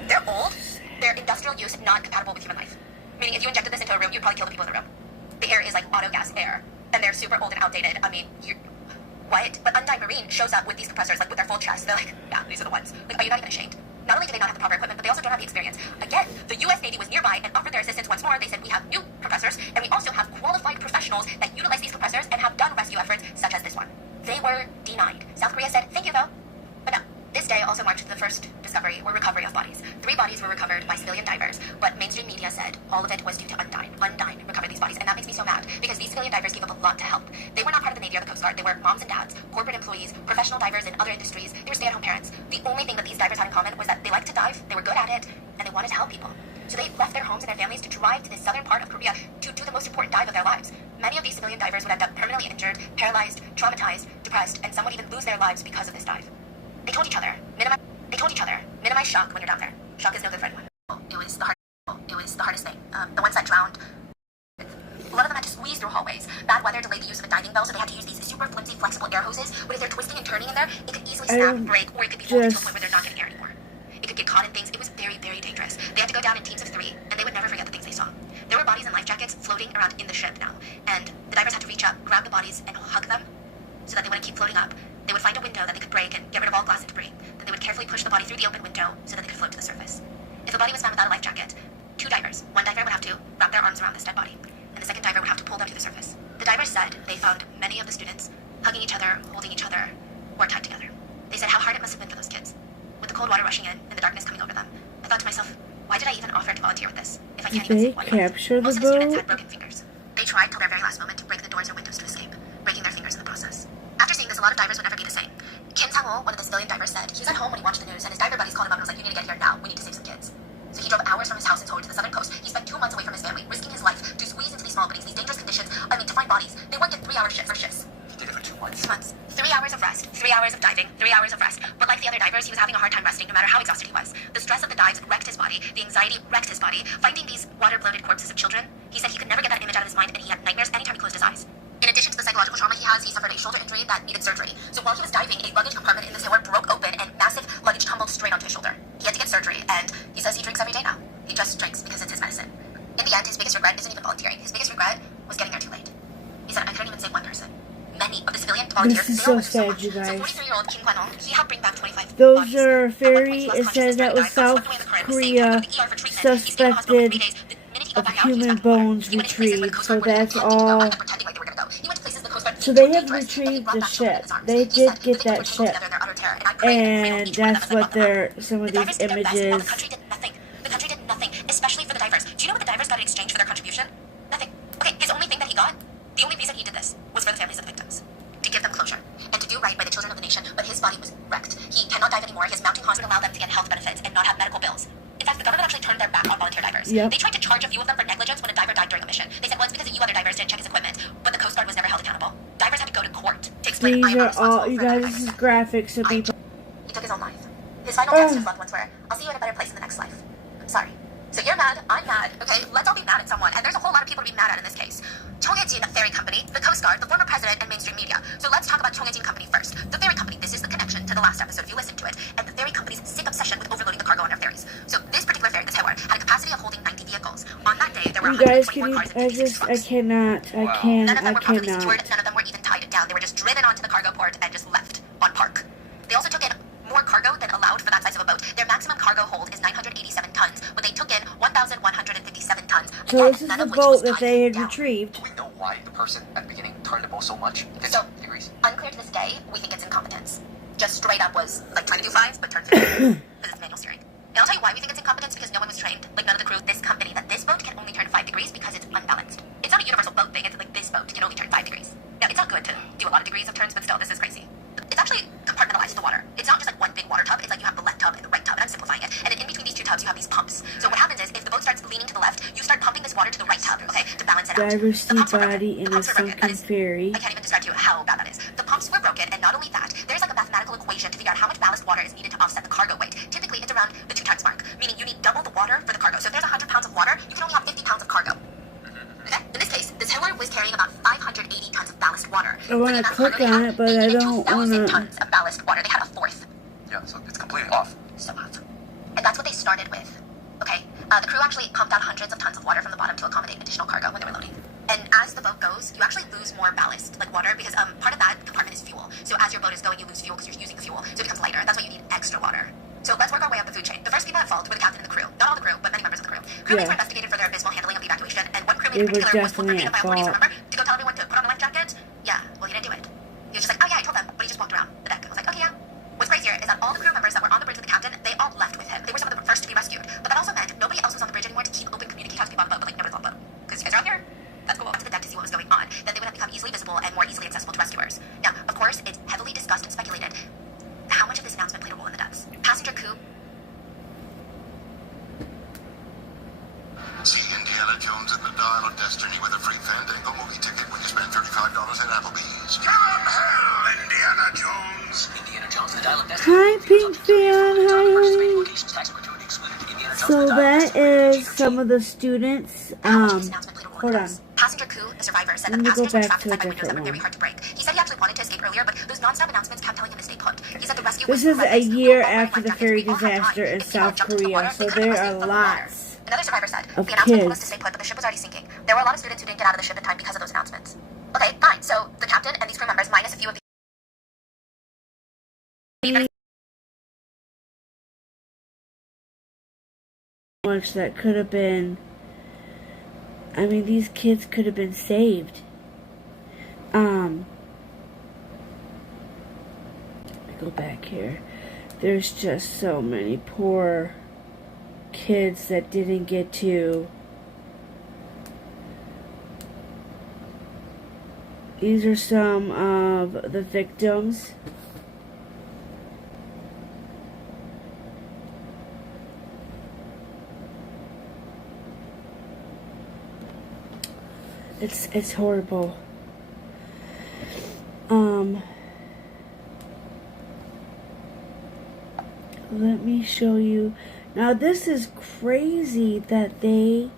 They're old. They're industrial use, not compatible with human life. Meaning, if you injected this into a room, you'd probably kill the people in the room. The air is like auto gas air, and they're super old and outdated. I mean, what? But Undyne Marine shows up with these compressors, with their full chest. They're like, yeah, these are the ones. Are you not even ashamed? Not only do they not have the proper equipment, but they also don't have the experience. Again, the U.S. Navy was nearby and offered their assistance once more. They said, we have new compressors, and we also have qualified professionals that utilize these compressors and have done rescue efforts such as this one. They were denied. South Korea said, thank you, though. But no. This day also marked the first discovery or recovery of bodies. 3 bodies were recovered by civilian divers, but mainstream media said all of it was due to Undyne. Undyne recovered these bodies, and that makes me so mad, because these civilian divers gave up a lot to help. They were not part of the Navy or the Coast Guard. They were moms and dads, corporate employees, professional divers in other industries. They were stay-at-home parents. The only thing that these divers had in common was that they liked to dive, they were good at it, and they wanted to help people. So they left their homes and their families to drive to the southern part of Korea to do the most important dive of their lives. Many of these civilian divers would end up permanently injured, paralyzed, traumatized, depressed, and some would even lose their lives because of this dive. They told each other, minimize shock when you're down there. Shock is no good for anyone. It was the hardest thing. The ones that drowned, a lot of them had to squeeze through hallways. Bad weather delayed the use of a diving bell, so they had to use these super flimsy, flexible air hoses. But if they're twisting and turning in there, it could easily snap, break, or it could be folded to a point where they're not getting air anymore. It could get caught in things. It was very, very dangerous. They had to go down in teams of 3, and they would never forget the things they saw. There were bodies in life jackets floating around in the ship now, and the divers had to reach up, grab the bodies, and hug them so that they wouldn't keep floating up. They would find a window that they could break and get rid of all glass and debris. Then they would carefully push the body through the open window so that they could float to the surface. If a body was found without a life jacket, 2 divers, one diver would have to wrap their arms around this dead body, and the second diver would have to pull them to the surface. The divers said they found many of the students hugging each other, holding each other, or tied together. They said how hard it must have been for those kids. With the cold water rushing in and the darkness coming over them, I thought to myself, why did I even offer to volunteer with this if I can't even see one light? Most of the students had broken fingers. They tried till their very last moment to break the doors or windows to escape, breaking their fingers in the process. After seeing this, a lot of divers would never be the same. Kim Sang-ho, one of the civilian divers, said he was at home when he watched the news, and his diver buddies called him up and was like, you need to get here now, we need to save some kids. So he drove hours from his house in Seoul to the southern coast. He spent 2 months away from his family, risking his life to squeeze into these small openings, these dangerous conditions, to find bodies. They weren't getting 3-hour shifts. He did it for 2 months. 2 months. 3 hours of rest, 3 hours of diving, 3 hours of rest. But like the other divers, he was having a hard time resting no matter how exhausted he was. The stress of the dives wrecked his body. The anxiety wrecked his body. Finding these water-bloated corpses of children, He said he could never get that image out of his mind, and he had nightmares anytime he closed his eyes. In addition to the psychological trauma he has, he suffered a shoulder injury that needed surgery. So while he was diving, a luggage compartment in the sailor broke open, and massive luggage tumbled straight onto his shoulder. He had to get surgery, and he says he drinks every day now. He just drinks because it's his medicine. In the end, his biggest regret isn't even volunteering. His biggest regret was getting there too late. He said, I couldn't even save one person. Many of the civilian volunteers, This is they all so went through sad, so you much. guys. So 43-year-old Kim Kwan-ong, he helped bring back 25 Those bodies. are At one point, very, he lost it says consciousness that during was the dive, South got swept away in the current, was saved, Korea took to the ER for treatment. He stayed in the hospital for 3 days. The minute he got of back out, he was human back to work. bones He went into places where the retrieved. Coast So Guard wouldn't that's even intend to go, all. and pretending like they were gonna go. He went to places the Coast Guard So deemed they too have dangerous, and he retrieved brought the back children in ship. his arms. They He did said, get the that victims were tangled ship. together in their utter terror, and I prayed and prayed And each one of them that's as I what brought them out. they're, some of The these divers did their best, while the images. country did nothing. The country did nothing, especially for the divers. Do you know what the divers got in exchange for their contribution? Nothing. Okay, his only thing that he got, the only reason he did this, was for the families of the victims. To give them closure. And to do right by the children of the nation, but his body was wrecked. He cannot dive anymore. His mounting hospital allowed them to get health benefits and not have medical bills. In fact, the government actually turned their back on volunteer divers. Yep. They tried to charge a few of them for negligence when a diver died during a mission. They said, well, it's because you other divers didn't check his equipment, but the Coast Guard was never held accountable. Divers had to go to court to explain, I These am are not all, responsible you for the guys, divers' this is death. graphics of people. He took his own life. His final text to his loved ones were, I'll see you in a better place in the next life. I'm sorry. So you're mad, I'm mad, okay? Let's all be mad at someone. And there's a whole lot of people to be mad at in this case. Chong Ye-jin Ferry Company, the Coast Guard, the former president, and mainstream media. So let's talk about Chong Ye-jin Company first. The ferry company, this is the connection to the last episode if you listen to it, and the ferry company's sick obsession with overloading the cargo on their ferries. So this particular ferry, the Taewar, had a capacity of holding 90 vehicles. On that day, there were You guys, 124 can you, cars and I 56 just, I trucks. cannot, None of them were properly cannot. secured, none of them were even tied down. They were just driven onto the cargo port and just left on park. They also took in more cargo than allowed for that size of a boat. Their maximum cargo hold is 987 tons, but they took in 1,157 tons. So Again, this is none the of which was boat that tied they had down. retrieved. Do we know why the person at the beginning turned the boat so much? 50 So, degrees? unclear to this day, we think it's incompetence. Just straight up was like trying to do 5, but turned 50 because it's manual steering. And I'll tell you why we think it's incompetence, because no one was trained, like none of the crew, this company, that this boat can only turn 5 degrees because it's unbalanced. It's not a universal boat thing, it's like this boat can only turn 5 degrees. Now, it's not good to do a lot of degrees of turns, but still, this is crazy. It's actually compartmentalized the water. It's not just like one big water tub, it's like you have the left tub and the right tub, and I'm simplifying it. And then in between these two tubs, you have these pumps. So what happens is, if the boat starts leaning to the left, you start pumping this water to the right tub, okay, to balance it out. Divers The pumps were broken. body in The a pumps were broken. That sunken is- ferry. I can't even describe to you how bad that is. The pumps were broken, and not only that, there's like a mathematical equation to figure out how much ballast water is needed to offset the cargo weight. Typically, it's around the 2 tons mark, meaning you need double the water for the cargo. So if there's 100 pounds of water, you can only have 50 pounds of cargo. Okay? In this case, the Taylor was carrying about 580 tons of ballast water. I wanna For the amount of click cargo they on had, it, but they I needed don't 2,000 wanna- tons of ballast water. They had a fourth. Yeah, so it's completely off. So off. And that's what they started with. Okay? The crew actually pumped out hundreds of tons of water from the bottom to accommodate additional cargo when they were loading. And as the boat goes, you actually lose more ballast, like water, because part of that compartment is fuel. So as your boat is going, you lose fuel because you're using the fuel. So it becomes lighter. That's why you need extra water. So let's work our way up the food chain. The first people at fault were the captain and the crew. Not all the crew, but many members of the crew. Crewmates were investigated for their abysmal handling of the evacuation, and one crewmate They in were particular was told definitely verbatim by at authorities, fault. remember, to go tell everyone to put on a life jacket. Yeah, well, he didn't do it. He was just like, oh yeah, I told them, but he just walked around the deck. I was like, okay, yeah. What's crazier is that all the crew members that were on the bridge with the captain, they all left with him. They were some of the first to be rescued. But that also meant nobody else was on the bridge anymore to keep open communication to people on the boat, but like nobody's on the boat. Because you guys are out here. Let's go up to the deck to see what was going on. Then they would have become easily visible and more easily accessible to rescuers. Now, of course, it's heavily discussed and speculated how much of this announcement played a role in the deaths. Passenger coup. See Indiana Jones and the Dial of Destiny with a free Fandango movie ticket when you spend $35 at Applebee's. Come on, hell, Indiana Jones! Indiana Jones, the Dial of Destiny. Hi, Pink Fan. Hi, honey. So that is some of the students. How much of this announcement played a role in Hold the on. deaths? Passenger coup, a survivor, said that Let the me go passengers were back trapped to a inside by windows that were different very one. hard to break. He said he actually wanted to escape earlier, but those non-stop announcements kept telling him to stay put. He said the rescue This was is a horrendous. We year were all wearing after life the jackets. ferry We all had disaster time. in If people South jumped into the Korea, water, so they couldn't there escape are from the water. lots Another survivor said, of the announcement told us kids. to stay put, but the ship was already sinking. There were a lot of students who didn't get out of the ship in time because of those announcements. Okay, fine. So the captain and these crew members, minus a few of the Much that could have been. I mean, these kids could have been saved. Go back here. There's just so many poor kids that didn't get to. These are some of the victims. It's horrible. Let me show you. Now this is crazy that they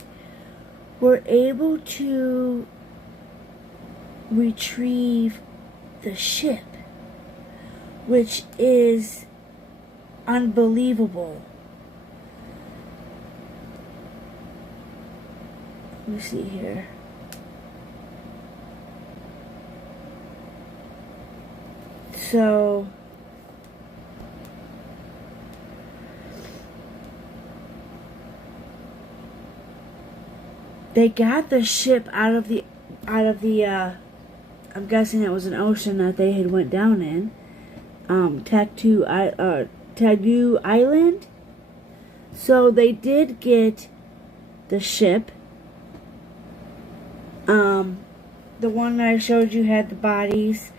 were able to retrieve the ship, which is unbelievable. Let me see here. So they got the ship out of the I'm guessing it was an ocean that they had went down in. Tattoo Island. So they did get the ship. The one that I showed you had the bodies.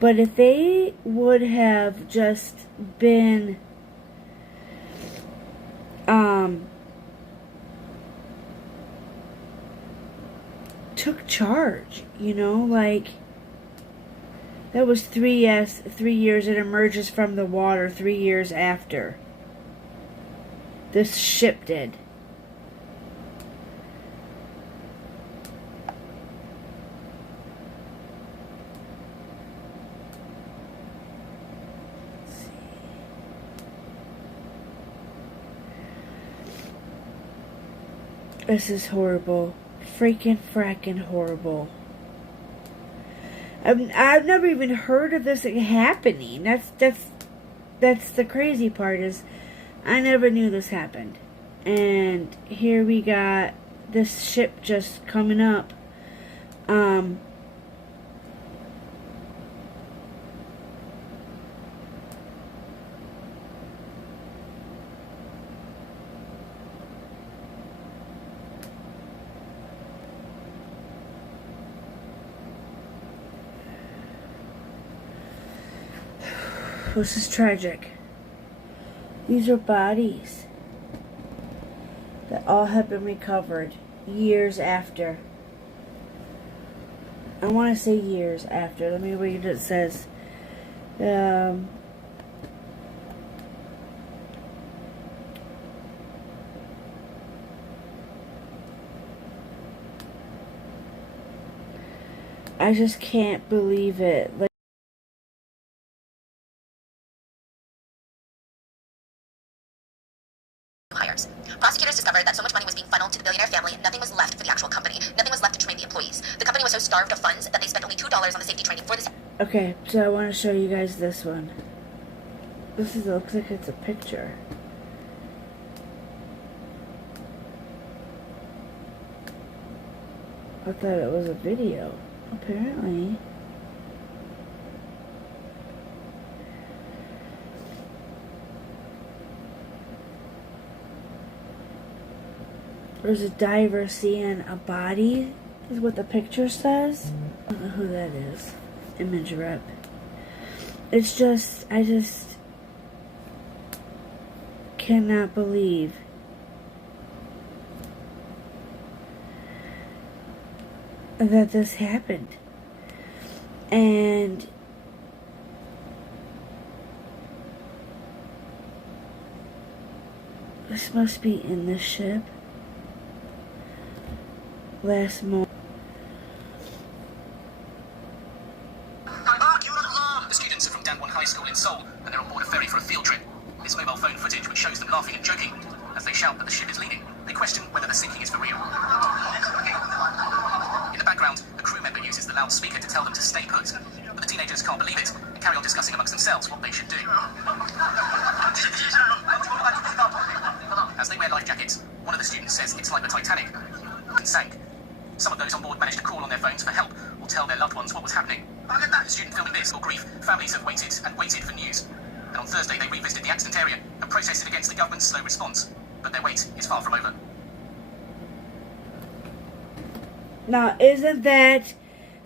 But if they would have just been took charge, you know, like that was 3 years. It emerges from the water 3 years after this ship did. This is horrible. Freaking fracking horrible. I've never even heard of this happening. That's the crazy part, is I never knew this happened. And here we got this ship just coming up. This is tragic. These are bodies that all have been recovered years after. I want to say years after. Let me read what it says. I just can't believe it. Like, hires. Prosecutors discovered that so much money was being funneled to the billionaire family, nothing was left for the actual company. Nothing was left to train the employees. The company was so starved of funds that they spent only $2 on the safety training for this. okay, so I want to show you guys this one. This is, it looks like it's a picture. I thought it was a video. Apparently. There's a diver seeing a body, is what the picture says. I don't know who that is. Image rep. It's just, I just cannot believe that this happened. And this must be in the ship. Last month. The students are from Danwon High School in Seoul, and they're on board a ferry for a field trip. This mobile phone footage, which shows them laughing and joking as they shout that the ship is leaning. They question whether the sinking is for real. In the background, a crew member uses the loudspeaker to tell them to stay put, but the teenagers can't believe it and carry on discussing amongst themselves what they should do. As they wear life jackets, one of the students says it's like the Titanic and sank. Some of those on board managed to call on their phones for help or tell their loved ones what was happening. The student filming this, or grief, families have waited and waited for news. And on Thursday they revisited the accident area and protested against the government's slow response. But their wait is far from over. Now, isn't that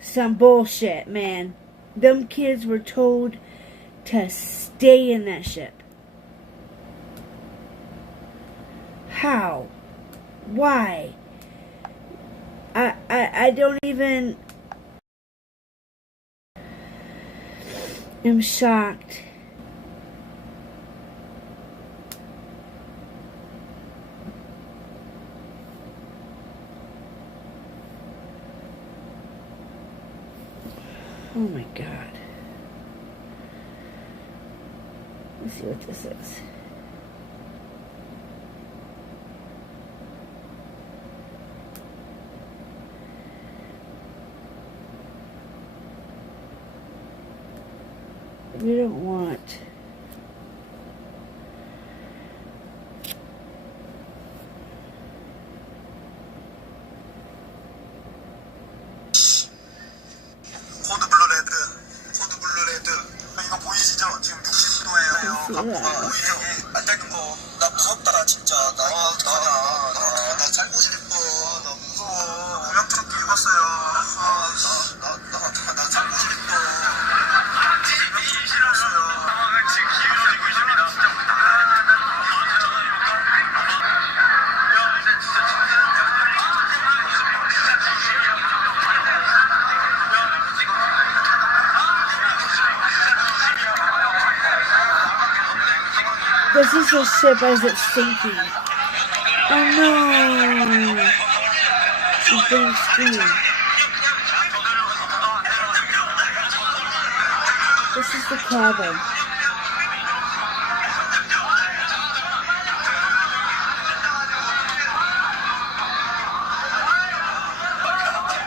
some bullshit, man? Them kids were told to stay in that ship. How? Why? I don't even... I'm shocked. Oh my god. Let's see what this is. We don't want. 코드 블루 레드. 이거 보이시죠? 지금 60도예요. Yeah. 안 되는 거. 나 무섭다, 진짜. 나 살고 싶어. 나 무서워. 구명조끼 입었어요. 나 살고 싶어. 구명조끼 입었어요. 상황은 지금 길어지고 있습니다. This is the ship as it's sinking. Oh no! She's being screamed. This is the cabin.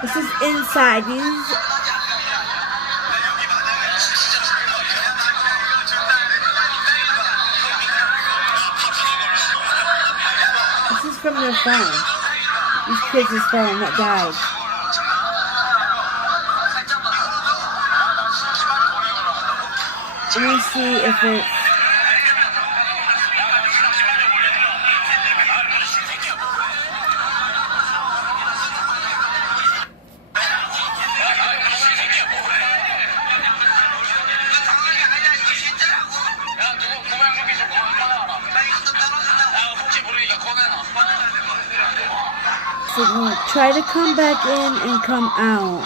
This is inside. This is from their phone. These kids' phone that died. Let me see if it's... So try to come back in and come out.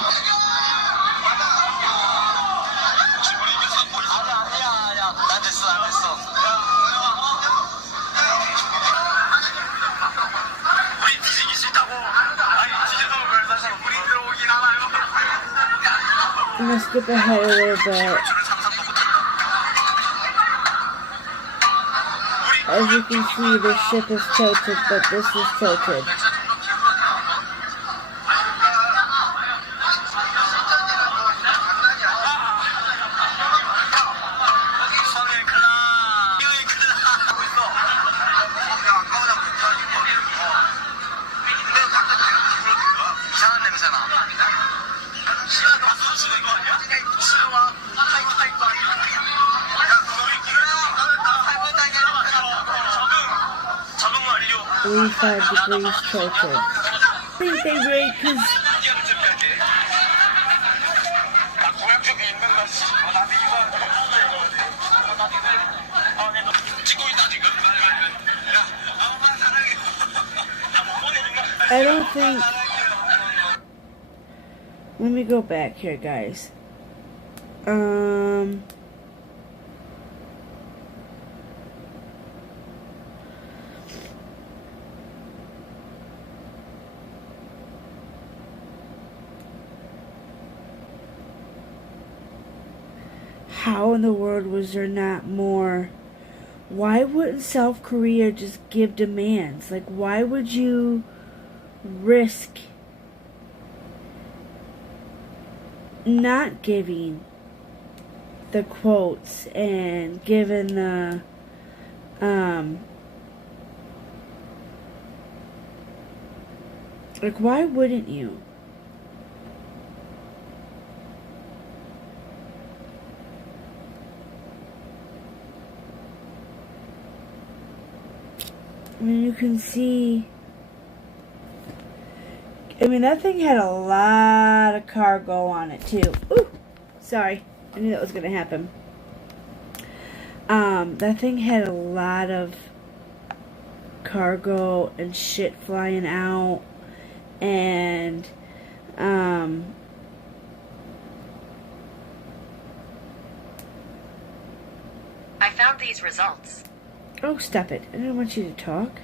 I'm gonna skip ahead a little bit. As you can see, the ship is tilted, but this is tilted. Degrees tilted. I think they rate because I don't think. Let me go back here, guys. How in the world was there not more? Why wouldn't South Korea just give demands? Like, why would you risk not giving the quotes and giving the like, why wouldn't you? I mean, you can see, I mean, that thing had a lot of cargo on it, too. Ooh, sorry. I knew that was going to happen. That thing had a lot of cargo and shit flying out. And, I found these results. oh, stop it. I don't want you to talk.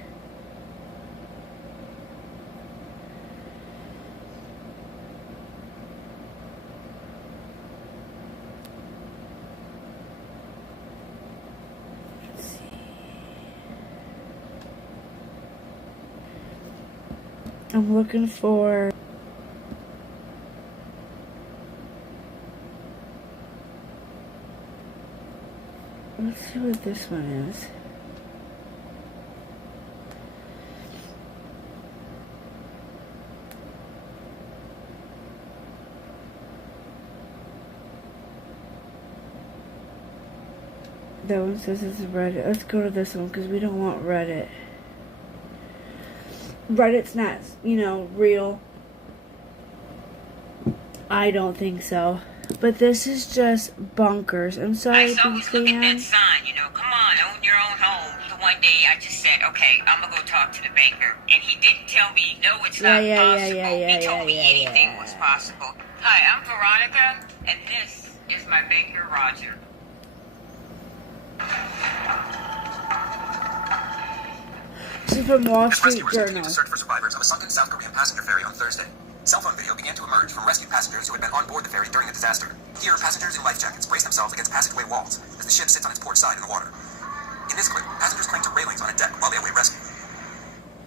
I'm looking for... Let's see what this one is. That one says it's Reddit. Let's go to this one because we don't want Reddit. Reddit's not, you know, real. I don't think so. But this is just bonkers. I'm sorry. I always look at that sign, you know, come on, own your own home. The one day I just said, okay, I'm gonna go talk to the banker. And he didn't tell me, no, it's not possible. He told me anything was possible. Hi, I'm Veronica, and this is my banker, Roger. This is from Wall As Street rescuers Journal. continued to search for survivors of a sunken South Korean passenger ferry on Thursday. Cell phone video began to emerge from rescued passengers who had been on board the ferry during the disaster. Here, passengers in life jackets brace themselves against passageway walls as the ship sits on its port side in the water. In this clip, passengers cling to railings on a deck while they await rescue.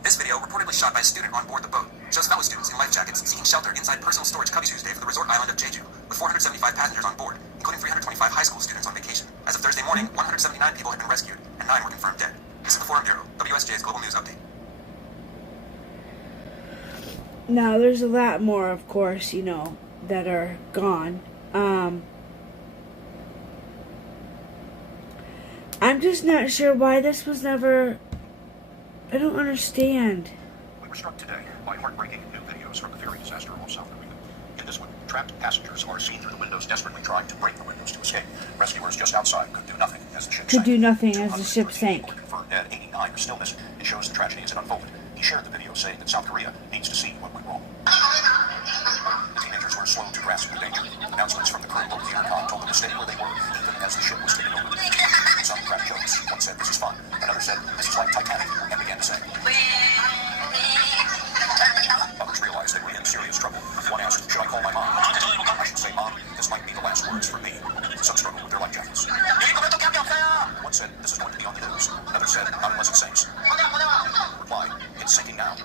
This video, reportedly shot by a student on board the boat, shows fellow students in life jackets seeking shelter inside personal storage cubby Tuesday for the resort island of Jeju, with 475 passengers on board, including 325 high school students on vacation. As of Thursday morning, 179 people had been rescued, and 9 were confirmed dead. This is the Forum Bureau, WSJ's Global News Update. Now, there's a lot more, of course, you know, that are gone. I'm just not sure why this was never... I don't understand. We were struck today by heartbreaking new videos from the ferry disaster off South Korea. In this one, trapped passengers are seen through the windows desperately trying to break the windows to escape. Rescuers just outside could do nothing as the ship sank. 213 people confirmed dead, 89 are still missing. It shows the tragedy as it unfolded. He shared the video saying that South Korea needs to see what went wrong. The teenagers were slow to grasp the danger. Announcements from the crew over the intercom told them to stay where they were, even as the ship was tipping over. Some cracked jokes. One said, "This is fun." Another said, "This is like Titanic," and began to sing. Others realized they were in serious trouble. One asked, "Should I call my mom?" "I should say, Mom, this might be the last words for me." Some struggled with their life jackets. One said, "This is going to be on the news." Another said, "Not unless it sinks." Replied, "It's sinking now."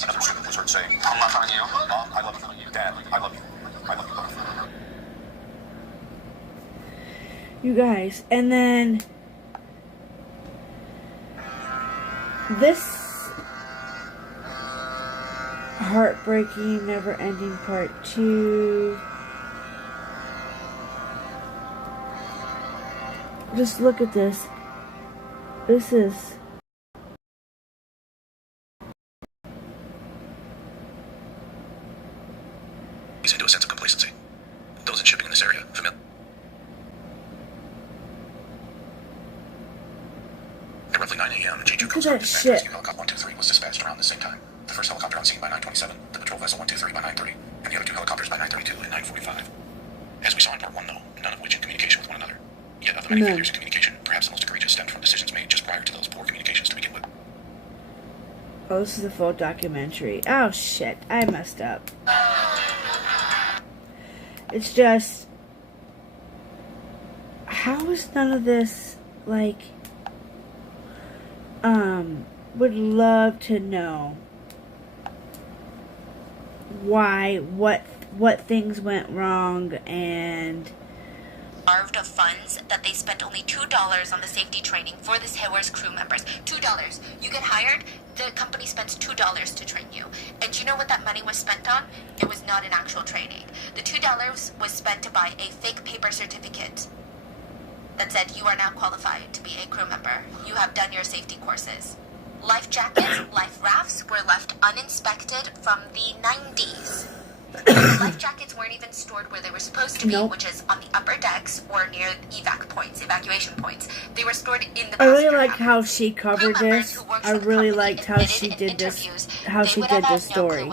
Another student was heard saying, "Mom, I love you. Dad, I love you. I love you both." You guys, and then this heartbreaking, never-ending part 2. Just look at this. This is... Into a sense of complacency. Those in shipping in this area, familiar. At roughly 9 a.m., Jeju Coast Guard dispatched rescue helicopter 123 was dispatched around the same time. The first helicopter on scene by 9:27, the patrol vessel 123 by 9:30, and the other 2 helicopters by 9:32 and 9:45. As we saw in part 1, though, none of which in communication with one another. Yet of the many failures in communication, perhaps the most egregious stemmed from decisions made just prior to those poor communications to begin with. Oh, this is a full documentary. Oh, shit. I messed up. It's just... How is none of this, like... Would love to know why, what things went wrong, and... Starved of funds that they spent only $2 on the safety training for the Hayward's crew members. $2. You get hired, the company spends $2 to train you. And you know what that money was spent on? It was not an actual training. The $2 was spent to buy a fake paper certificate that said you are now qualified to be a crew member. You have done your safety courses. Life jackets, life rafts were left uninspected from the 90s. Life jackets weren't even stored where they were supposed to be, which is on the upper decks or near evacuation points. They were stored in the... I really like how she covered this. I really liked how she did this, this story.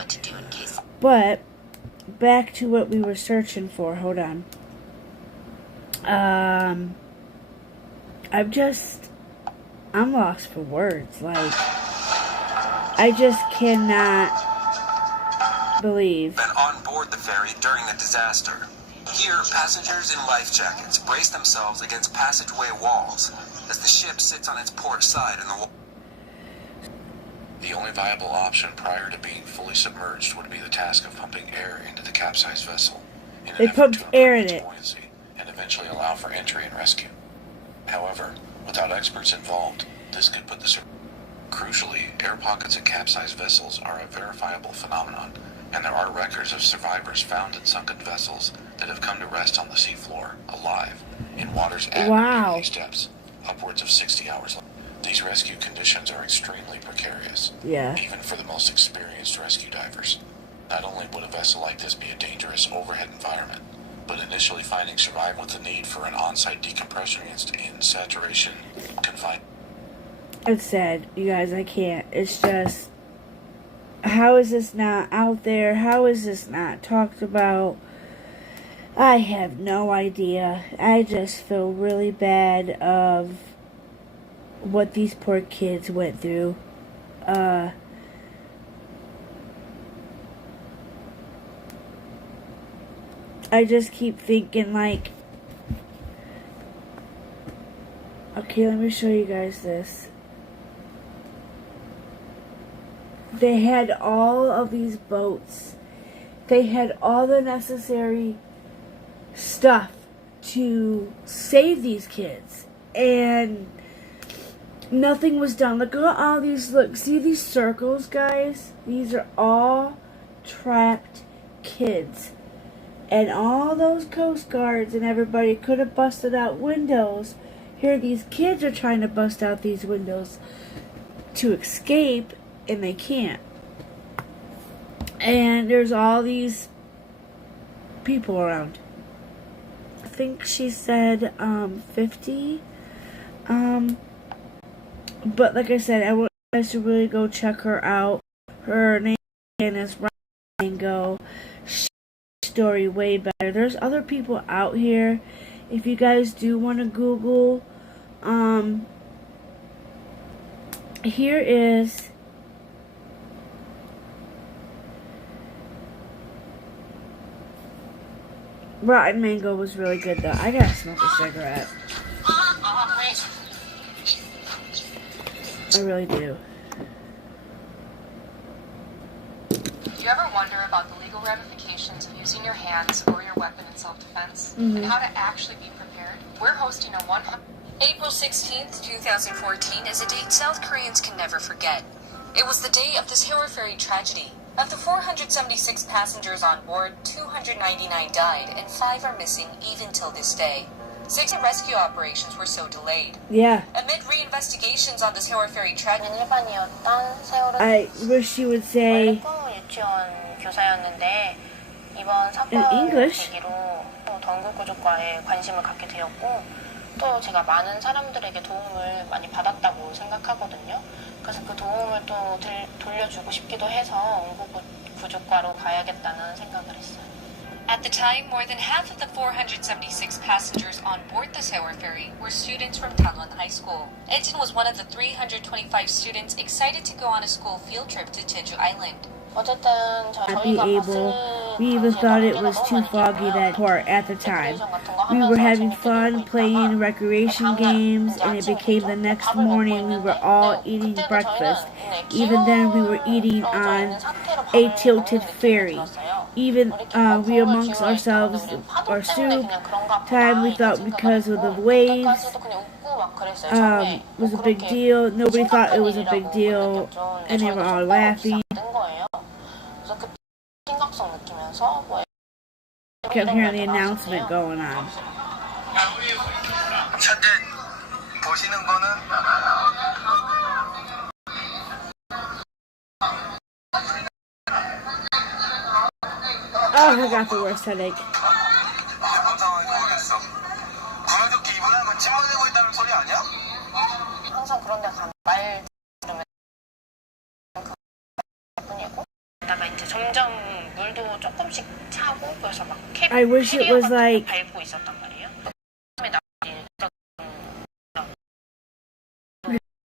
But back to what we were searching for. Hold on. I'm lost for words. Like, I just cannot believe. Been on board the ferry during the disaster. Here, passengers in life jackets brace themselves against passageway walls as the ship sits on its port side in the The only viable option prior to being fully submerged would be the task of pumping air into the capsized vessel in They an effort pumped to air improve in its it. buoyancy and eventually allow for entry and rescue. However, without experts involved, this could put the Crucially, air pockets at capsized vessels are a verifiable phenomenon, and there are records of survivors found in sunken vessels that have come to rest on the seafloor, alive, in waters at Wow. these depths, upwards of 60 hours long. These rescue conditions are extremely precarious, Yeah. even for the most experienced rescue divers. Not only would a vessel like this be a dangerous overhead environment, but initially finding survival with the need for an on-site decompression in saturation confined. It's sad, you guys. I can't. It's just, how is this not out there? How is this not talked about? I have no idea. I just feel really bad of what these poor kids went through. I just keep thinking, like, okay, let me show you guys this. They had all of these boats. They had all the necessary stuff to save these kids. And nothing was done. Look at all these, look, see these circles, guys? These are all trapped kids. And all those Coast Guards and everybody could have busted out windows. Here these kids are trying to bust out these windows to escape, and they can't. And there's all these people around. I think she said 50. But like I said, I want you guys to really go check her out. Her name is Ryan Mango. Story way better. There's other people out here. If you guys do want to Google, here is Rotten Mango was really good though. I gotta smoke a cigarette. I really do. Do you ever wonder about the legal ramifications of using your hands or your weapon in self-defense and how to actually be prepared? We're hosting a April 16th, 2014 is a date South Koreans can never forget. It was the day of this Hero Ferry tragedy. Of the 476 passengers on board, 299 died and 5 are missing even till this day. 6 rescue operations were so delayed. Yeah. Amid reinvestigations on this Hero Ferry tragedy, I wish you would say 교사였는데 이번 in English. 계기로 동굴구조과에 관심을 갖게 되었고 또 제가 많은 사람들에게 도움을 많이 받았다고 생각하거든요. 그래서 그 도움을 또 돌려주고 싶기도 해서 응급구조과로 가야겠다는 생각을 했어요. At the time, more than half of the 476 passengers on board the Hero Ferry were students from Tanwon High School. Ejin was one of the 325 students excited to go on a school field trip to Jeju Island. 어쨌든 Not be able. We even thought it was too foggy that part at the time. We were having fun playing recreation games, and it became the next morning we were all eating breakfast. Even then we were eating on a tilted ferry. Even we amongst ourselves, our soup time, we thought because of the waves was a big deal. Nobody thought it was a big deal, and they were all laughing. Kept hearing the announcement going on. 현재 보시는 거는 Oh, I got the worst headache. 뭔 상황인지 모르겠어. 구명조끼 입으라는 건 침 맞고 있다는 소리 아니야? 항상 그런 데 가면 말 들으면 뿐이고 그러다가 이제 점점 물도 조금씩 차고 그래서 막 I wish it was like 밟고 있었단 말이에요.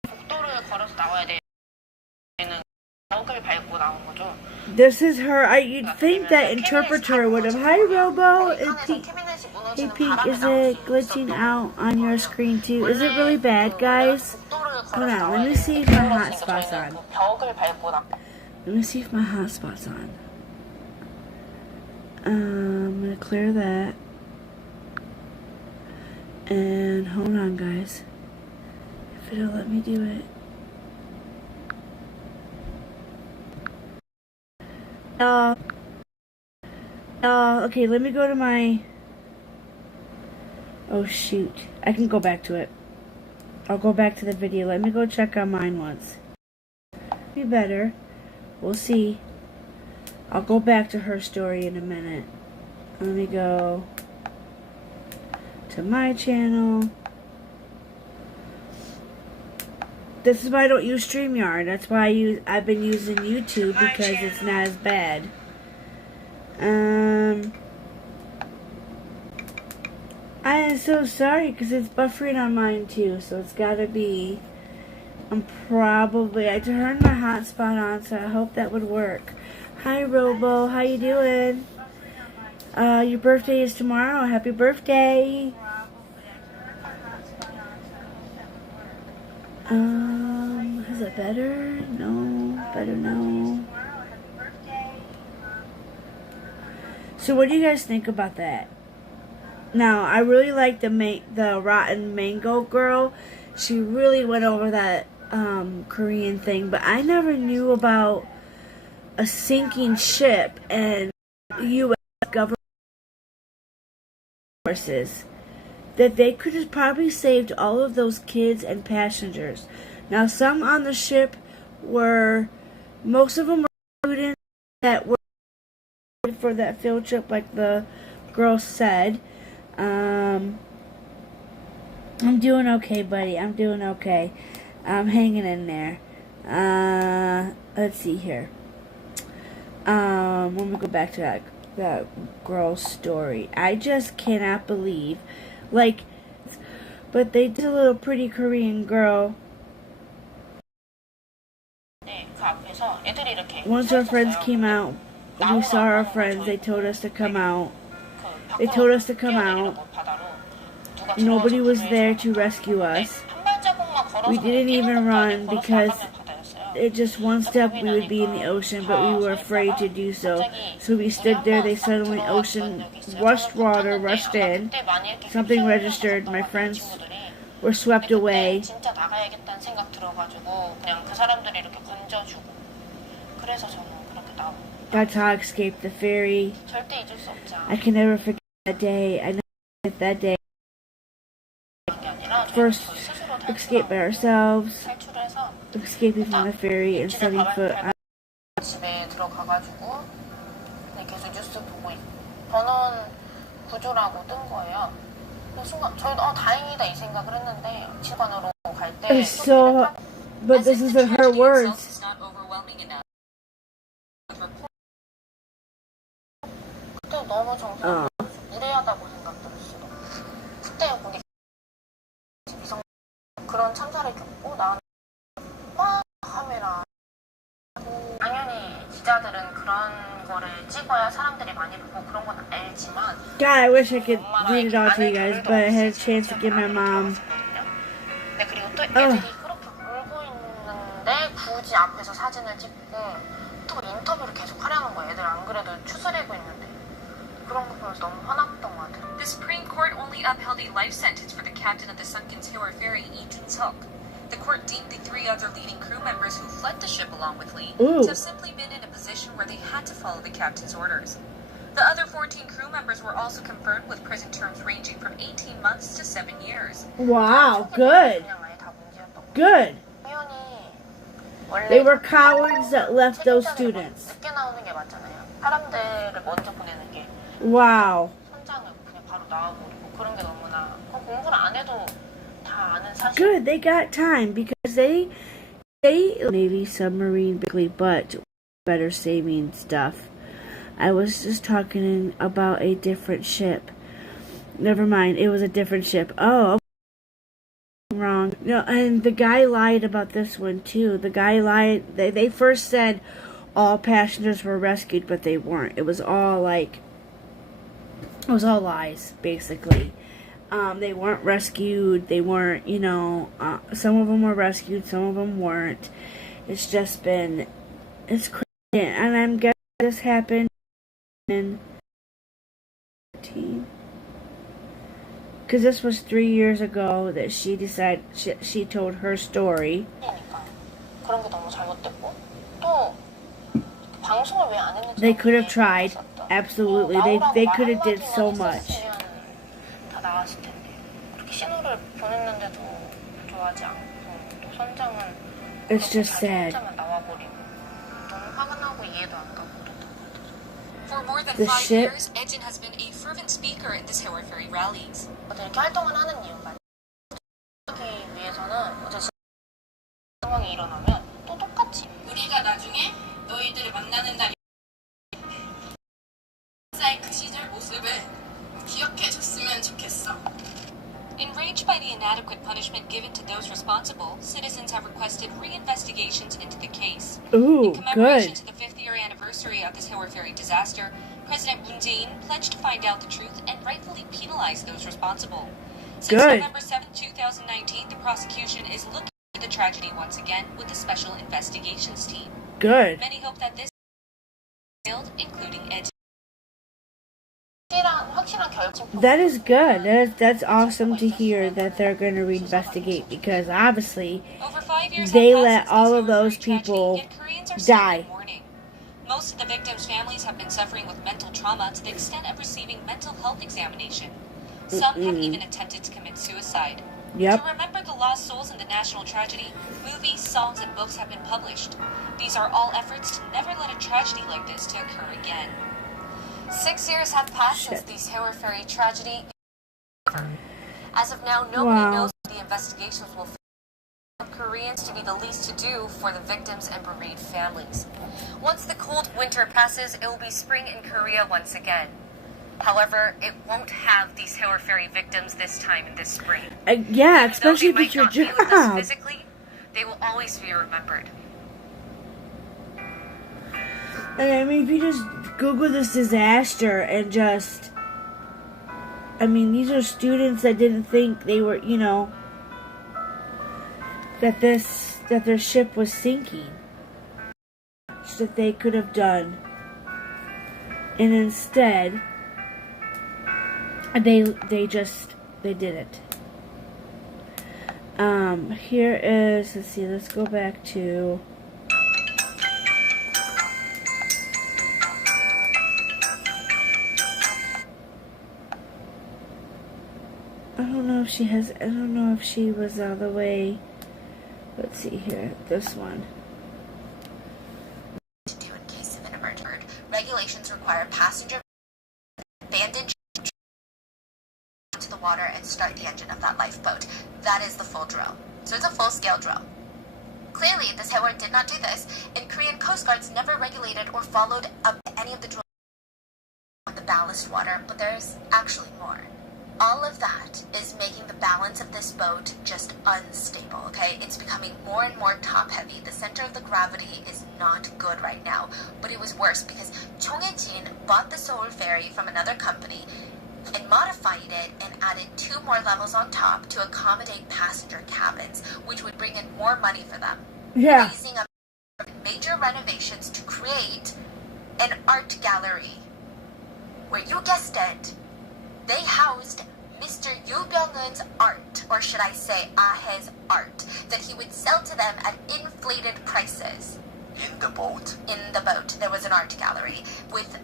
복도를 걸어서 나와야 되는 벽을 밟고 나온 거죠. This is her. You'd think that interpreter would have. Hi, Robo. And Pete. Hey, Pete. Is it glitching out on your screen too? Is it really bad, guys? Hold on, let me see if my hotspot's on. Let me see if my hotspot's on. I'm gonna clear that. And hold on, guys. If it'll let me do it. Okay, let me go to my... Oh, shoot. I can go back to it. I'll go back to the video. Let me go check on mine once. Be better. We'll see. I'll go back to her story in a minute. Let me go to my channel. This is why I don't use StreamYard. That's why I've been using YouTube, because it's not as bad. I am so sorry, because it's buffering on mine too, so it's gotta be. I turned my hotspot on, so I hope that would work. Hi Robo, how you doing? Your birthday is tomorrow. Happy birthday. Is it better? No, better no. So what do you guys think about that? Now, I really like the Rotten Mango girl. She really went over that Korean thing, but I never knew about a sinking ship and U.S. government forces. That they could have probably saved all of those kids and passengers. Now, some on the ship most of them were students that were for that field trip, like the girl said. I'm doing okay, buddy. I'm doing okay. I'm hanging in there. Let's see here. Let me go back to that girl's story. I just cannot believe, but they did a little pretty Korean girl. Once our friends came out, we saw our friends. They told us to come out. Nobody was there to rescue us. We didn't even run because it just one step we would be in the ocean, but we were afraid to do so. So we stood there. They suddenly rushed in. Something registered. My friends were swept away. That's how I escaped the ferry. I can never forget that day. I never forget that day. First escape by ourselves, escaping from the ferry and setting foot on. 집에 들어가가지고 계속 뉴스 보고 전원 구조라고 뜬 거예요. 그 순간 저희도 다행이다 이 생각을 했는데 직관으로 갈 때. So, but this isn't her words. 그때 너무 정말 무례하다고 생각들었어요. 그때 우리 미성 그런 참사를 겪고 나는 카메라. 당연히 기자들은 그런 거를 찍어야 사람들이 많이 보고 그런 건 알지만. God, I wish I could read it all to you guys, but I had a chance to give my mom. 네, 그리고 또 애들이 그렇게 울고 있는데 굳이 앞에서 사진을 찍고 또 인터뷰를 계속 하려는 거예요. 애들 안 그래도 추스리고 있는데 그런 거 보면서 너무 화났던 것 같아요. The Supreme Court only upheld a life sentence for the captain of the sunken Taylor ferry, Lee Jun-suk. The court deemed the 3 other leading crew members who fled the ship along with Lee to have simply been in a position where they had to follow the captain's orders. The other 14 crew members were also confirmed with prison terms ranging from 18 months to 7 years. Wow, good. Good. They were cowards that left those students. 늦게 나오는 게 맞잖아요. 사람들을 먼저 보내는 게. Wow. 선장은 그냥 바로 나와버리고 그런 게 너무나 공부를 안 해도 다 아는 사실. Good, they got time because they Navy submarine, but better saving stuff. I was just talking about a different ship. Never mind, it was a different ship. Oh, wrong. No, and the guy lied about this one too. The guy lied. They first said all passengers were rescued, but they weren't. It was all lies, basically. They weren't rescued. They weren't, some of them were rescued, some of them weren't. It's just been, it's crazy. And I'm guessing this happened in 2019. Because this was 3 years ago that she decided, she told her story. 그런 게 너무 잘못됐고 또 방송을 왜 안 했는지 They could have tried. Absolutely. They could have did so much. 다 나왔을 텐데 그렇게 신호를 보냈는데도 좋아하지 않고 또 선장은 It's just sad. 나와버리고 너무 화가 나고 이해도 안 가고 For more than The 5 ship- years, Ejin has been a fervent speaker in the Sewol Ferry rallies. 이렇게 활동을 하는 이유가 하기 위해서는 어제 상황이 일어나면 또 똑같이 우리가 나중에 너희들을 만나는 날이 사의 그 시절 모습을 기억해줬으면 좋겠어. Enraged by the inadequate punishment given to those responsible, citizens have requested re-investigations into the case. Ooh, In commemoration good. to the 5th year anniversary of the Sewol Ferry disaster, President Moon Jae-in pledged to find out the truth and rightfully penalize those responsible. Since Good. November 7, 2019, the prosecution is looking into the tragedy once again with a special investigations team. Good. Many hope that this failed, including Ed. 확실한 결정. That is good. That's awesome to hear that they're going to reinvestigate because obviously Over 5 years they have let passed all since of the those tragedy, people yet Koreans are still die. in mourning. Most of the victims' families have been suffering with mental trauma to the extent of receiving mental health examination. Some have even attempted to commit suicide. Yep. To remember the lost souls in the national tragedy, movies, songs, and books have been published. These are all efforts to never let a tragedy like this to occur again. 6 years have passed since the Sewol Ferry tragedy. As of now, nobody Wow. knows if the investigations will find Koreans to be the least to do for the victims and bereaved families. Once the cold winter passes, it will be spring in Korea once again. However, it won't have these Sewol Ferry victims this time in this spring. Yeah, Even though especially they if it's might your not be with us job. physically, they will always be remembered. And I mean, if you just Google this disaster and just, I mean, these are students that didn't think they were, that their ship was sinking. That they could have done. And instead, they didn't. Here is, let's see, let's go back to, I don't know if she was all the way, let's see here, this one. To do in case of an emergency. Regulations require passenger abandon to the water and start the engine of that lifeboat. That is the full drill. So it's a full-scale drill. Clearly, the Sewol did not do this, and Korean Coast Guards never regulated or followed up any of the drills on the ballast water, but there's actually more. All of that is making the balance of this boat just unstable, okay? It's becoming more and more top-heavy. The center of the gravity is not good right now, but it was worse because Chung Hae-jin bought the Sewol Ferry from another company and modified it and added 2 more levels on top to accommodate passenger cabins, which would bring in more money for them. Yeah. Raising up major renovations to create an art gallery where, you guessed it, they housed Mr. Yoo Byung-eun's art, or should I say Ahe's art, that he would sell to them at inflated prices. In the boat? In the boat, there was an art gallery with,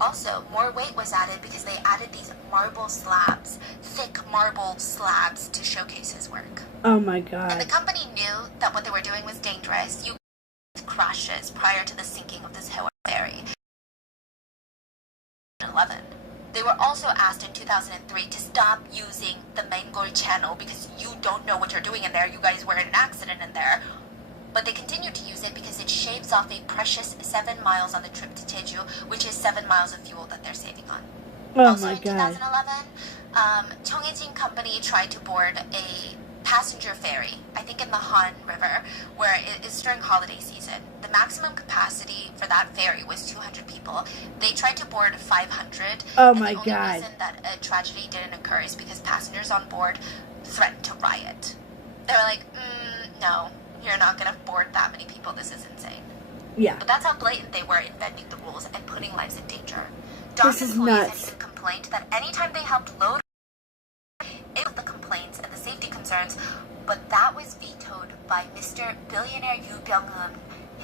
also more weight was added because they added these marble slabs, thick marble slabs to showcase his work. Oh my And the god. company knew that what they were doing was dangerous. You crashes prior to the sinking of this Sewol Ferry. 2011. They were also asked in 2003 to stop using the Mangol channel because you don't know what you're doing in there. You guys were in an accident in there. But they continue to use it because it shaves off a precious 7 miles on the trip to Jeju, which is 7 miles of fuel that they're saving on. Oh Also my in god. 2011, Chung Hae-jin Company tried to board a passenger ferry, I think in the Han River, where it is during holiday season. The maximum capacity for that ferry was 200 people. They tried to board 500. Oh and my the only God. reason that a tragedy didn't occur is because passengers on board threatened to riot. They were like, no, you're not going to board that many people. This is insane. Yeah. But that's how blatant they were in bending the rules and putting lives in danger. This DOS is employees nuts. had even complained that anytime they helped load it was the complaints and the safety concerns, but that was vetoed by Mr. Billionaire Yu Byung-hun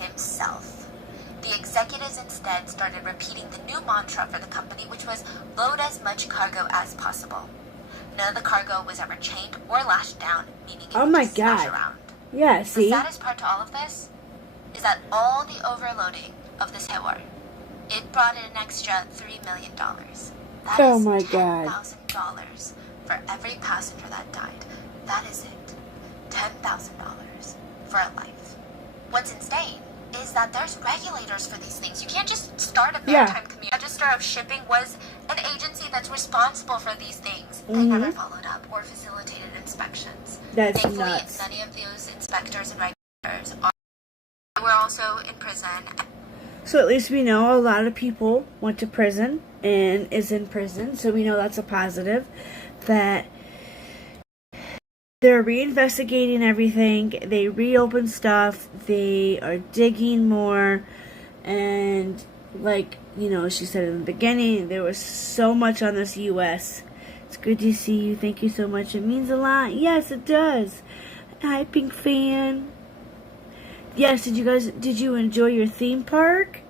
himself. The executives instead started repeating the new mantra for the company, which was load as much cargo as possible. None of the cargo was ever chained or lashed down, meaning it Oh would my just smash God. around. Yeah, The see? saddest part to all of this is that all the overloading of this war, it brought in an extra $3 million. That Oh is my God. $10,000 for every passenger that died. That is it. $10,000 for a life. What's insane is that there's regulators for these things. You can't just start a maritime community. Register of Shipping was an agency that's responsible for these things. They never followed up or facilitated inspections. That's Thankfully, nuts. many of those inspectors and regulators were also in prison. So at least we know a lot of people went to prison and is in prison. So we know that's a positive. That they're reinvestigating everything. They reopen stuff. They are digging more. And like, you know, she said in the beginning, there was so much on this U.S. It's good to see you. Thank you so much. It means a lot. Yes, it does. Hi, Pink Fan. Yes, did you enjoy your theme park?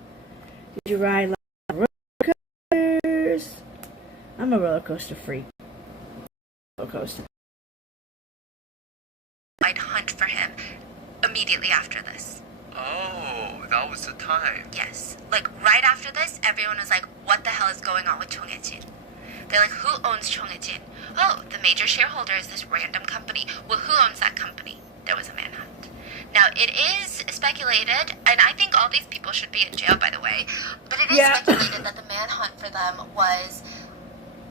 Did you ride roller coasters? I'm a roller coaster freak. Roller coaster. I'd hunt for him immediately after this. Oh, that was the time. Yes. Like, right after this, everyone was like, what the hell is going on with Chonghaejin? They're like, who owns Chonghaejin? Oh, the major shareholder is this random company. Well, who owns that company? There was a manhunt. Now, it is speculated, and I think all these people should be in jail, by the way, but it is speculated that the manhunt for them was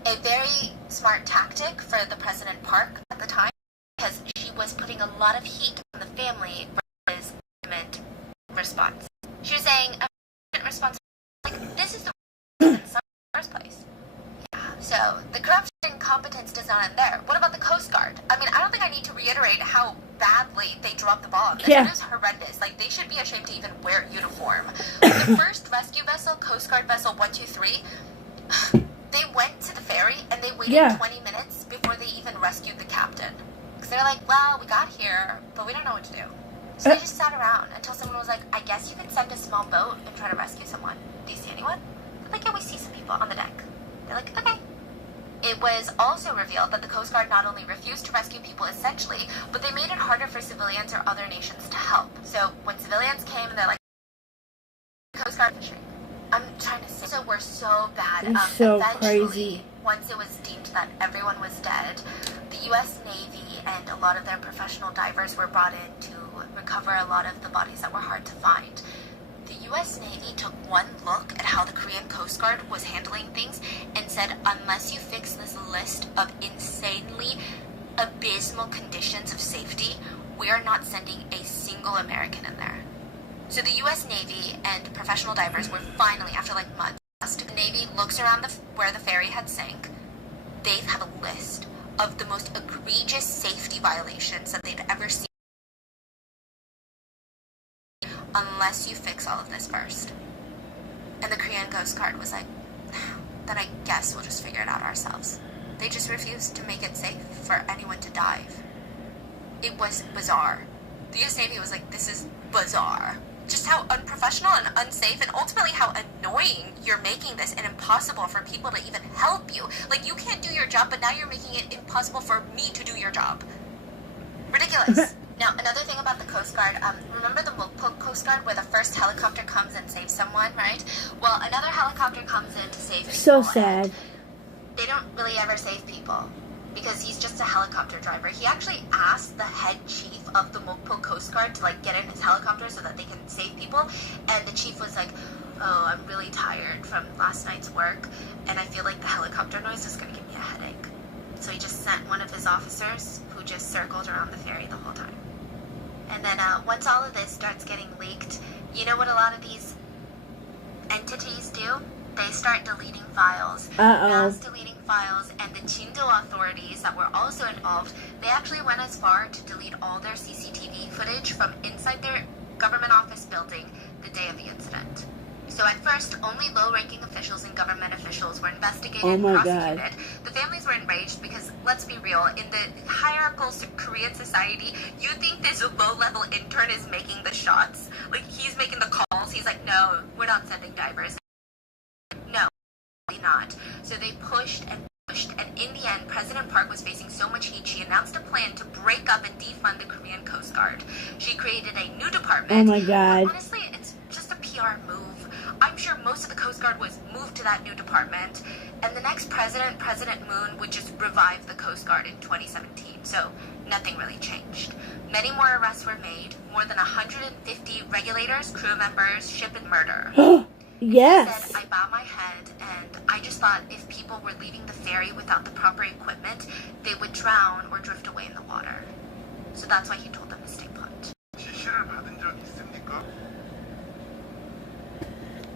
a very smart tactic for the President Park at the time, because she was putting a lot of heat on the family versus government response. She was saying, response, like, this is the reason in the first place. Yeah, so the corruption and incompetence does not end there. What about the Coast Guard? I mean, I don't think I need to reiterate how badly they dropped the ball. This is horrendous. Like, they should be ashamed to even wear uniform. The first rescue vessel, Coast Guard Vessel 123, they went to the ferry and they waited 20 minutes before they even rescued the captain. Because they're like, well, we got here, but we don't know what to do. So they just sat around until someone was like, I guess you could send a small boat and try to rescue someone. Do you see anyone? They're like, yeah, we see some people on the deck. They're like, okay. It was also revealed that the Coast Guard not only refused to rescue people essentially, but they made it harder for civilians or other nations to help. So when civilians came and they're like, Coast Guard fishing. I'm trying to say, so we're so bad. It's so eventually, crazy. Once it was deemed that everyone was dead, the U.S. Navy and a lot of their professional divers were brought in to recover a lot of the bodies that were hard to find. The U.S. Navy took one look at how the Korean Coast Guard was handling things and said, unless you fix this list of insanely abysmal conditions of safety, we are not sending a single American in there. So the U.S. Navy and professional divers were finally, after like months, the Navy looks around where the ferry had sank. They have a list of the most egregious safety violations that they've ever seen. Unless you fix all of this first. And the Korean Coast Guard was like, then I guess we'll just figure it out ourselves. They just refused to make it safe for anyone to dive. It was bizarre. The US Navy was like, this is bizarre. Just how unprofessional and unsafe, and ultimately how annoying you're making this and impossible for people to even help you. Like, you can't do your job, but now you're making it impossible for me to do your job. Ridiculous. Now, another thing about the Coast Guard, remember the Mokpo Coast Guard where the first helicopter comes and saves someone, right? Well, another helicopter comes in to save people. So sad. They don't really ever save people because he's just a helicopter driver. He actually asked the head chief of the Mokpo Coast Guard to like get in his helicopter so that they can save people. And the chief was like, oh, I'm really tired from last night's work and I feel like the helicopter noise is going to give me a headache. So he just sent one of his officers who just circled around the ferry the whole time. And then once all of this starts getting leaked, you know what a lot of these entities do? They start deleting files. Mass deleting files, and the Chindo authorities that were also involved, they actually went as far to delete all their CCTV footage from inside their government office building the day of the incident. So at first, only low-ranking officials and government officials were investigated and prosecuted. God. The families were enraged because, let's be real, in the hierarchical Korean society, you think this low-level intern is making the shots. Like, he's making the calls. He's like, no, we're not sending divers. No, not. So they pushed, and in the end, President Park was facing so much heat, she announced a plan to break up and defund the Korean Coast Guard. She created a new department. Oh my God. Honestly, it's just a PR move. I'm sure most of the Coast Guard was moved to that new department, and the next president, President Moon, would just revive the Coast Guard in 2017, so nothing really changed. Many more arrests were made, more than 150 regulators, crew members, ship and murder. Yes. He said, I bow my head, and I just thought if people were leaving the ferry without the proper equipment, they would drown or drift away in the water. So that's why he told them to stay put.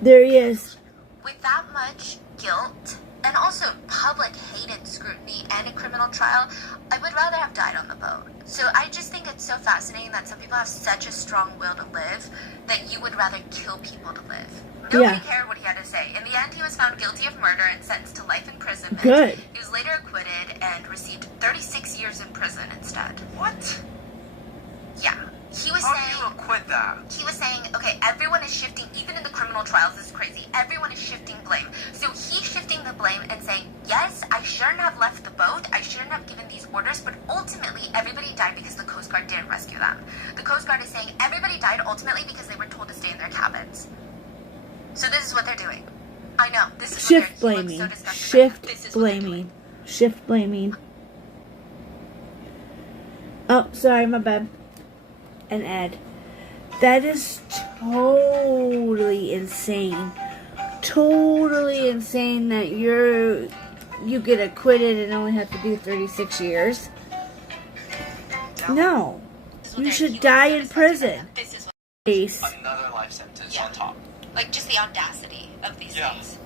There he is. With that much guilt, and also public hate and scrutiny and a criminal trial, I would rather have died on the boat. So I just think it's so fascinating that some people have such a strong will to live that you would rather kill people to live. Nobody cared what he had to say. In the end, he was found guilty of murder and sentenced to life imprisonment. Good. He was later acquitted and received 36 years in prison instead. What? Yeah. He was How saying... do you acquit that? He was saying, okay, everyone is shifting, even in the criminal trials, this is crazy. Everyone is shifting blame. So he's shifting the blame and saying, yes, I shouldn't have left the boat. I shouldn't have given these orders. But ultimately, everybody died because the Coast Guard didn't rescue them. The Coast Guard is saying everybody died ultimately because they were told to stay in their cabins. So this is what they're doing. I know. This is Shift blaming. Shift blaming. Shift blaming. Oh, sorry, my bad. And Ed. That is totally insane. Totally insane that you get acquitted and only have to do 36 years. No. You should die in prison. Another life sentence on top. Like, just the audacity of these things.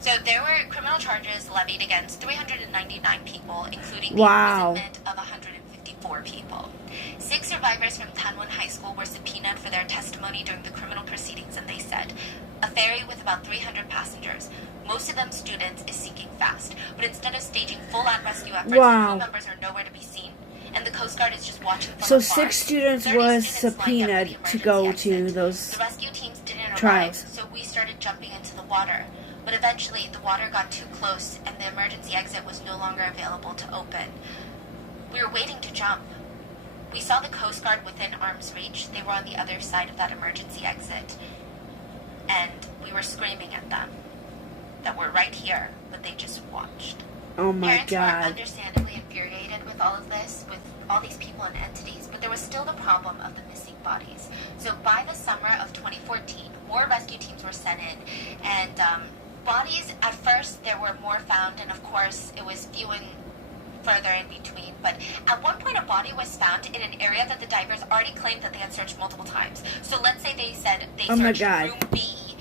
So there were criminal charges levied against 399 people, including the imprisonment of 154 people. 6 survivors from Tanwon High School were subpoenaed for their testimony during the criminal proceedings, and they said, a ferry with about 300 passengers, most of them students, is sinking fast. But instead of staging full-on rescue efforts, the crew members are nowhere to be seen, and the Coast Guard is just watching from so afar. 6 students was subpoenaed to go to those The rescue teams didn't trials. arrive, so we started jumping into the water. But eventually, the water got too close, and the emergency exit was no longer available to open. We were waiting to jump. We saw the Coast Guard within arm's reach. They were on the other side of that emergency exit. And we were screaming at them that we're right here, but they just watched. Oh my Parents were God. understandably infuriated with all of this, with all these people and entities, but there was still the problem of the missing bodies. So by the summer of 2014, more rescue teams were sent in, and bodies, at first, there were more found, and of course, it was few and further in between. But at one point, a body was found in an area that the divers already claimed that they had searched multiple times. So let's say they said they searched room B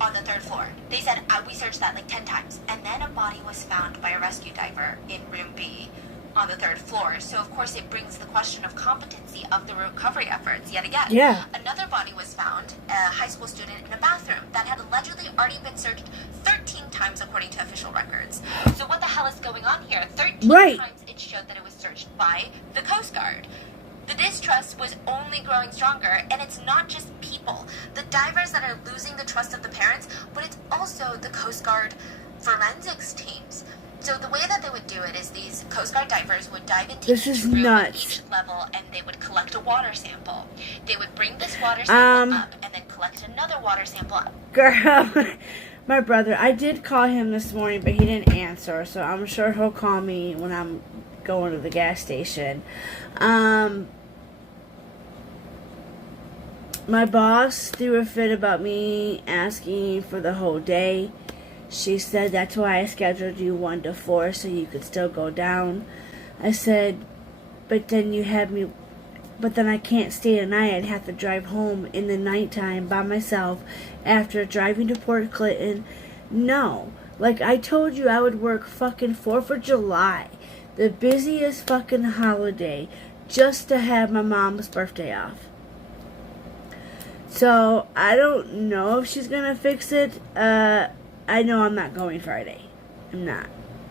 on the 3rd floor. They said, we searched that like 10 times. And then a body was found by a rescue diver in room B on the 3rd floor. So of course it brings the question of competency of the recovery efforts yet again. Yeah. Another body was found, a high school student in a bathroom that had allegedly already been searched 13 times according to official records. So what the hell is going on here? 13 times it showed that it was searched by the Coast Guard. The distrust was only growing stronger, and it's not just people, the divers that are losing the trust of the parents, but it's also the Coast Guard forensics teams. So the way that they would do it is these Coast Guard divers would dive into each room at each level, and they would collect a water sample. They would bring this water sample up and then collect another water sample. Girl, my brother, I did call him this morning, but he didn't answer, so I'm sure he'll call me when I'm going to the gas station. My boss threw a fit about me asking for the whole day. She said, that's why I scheduled you 1 to 4 so you could still go down. I said, but then I can't stay tonight. I'd have to drive home in the nighttime by myself after driving to Port Clinton. No. Like I told you, I would work fucking 4th of July, the busiest fucking holiday, just to have my mom's birthday off. So, I don't know if she's gonna fix it. I know I'm not going Friday. I'm not.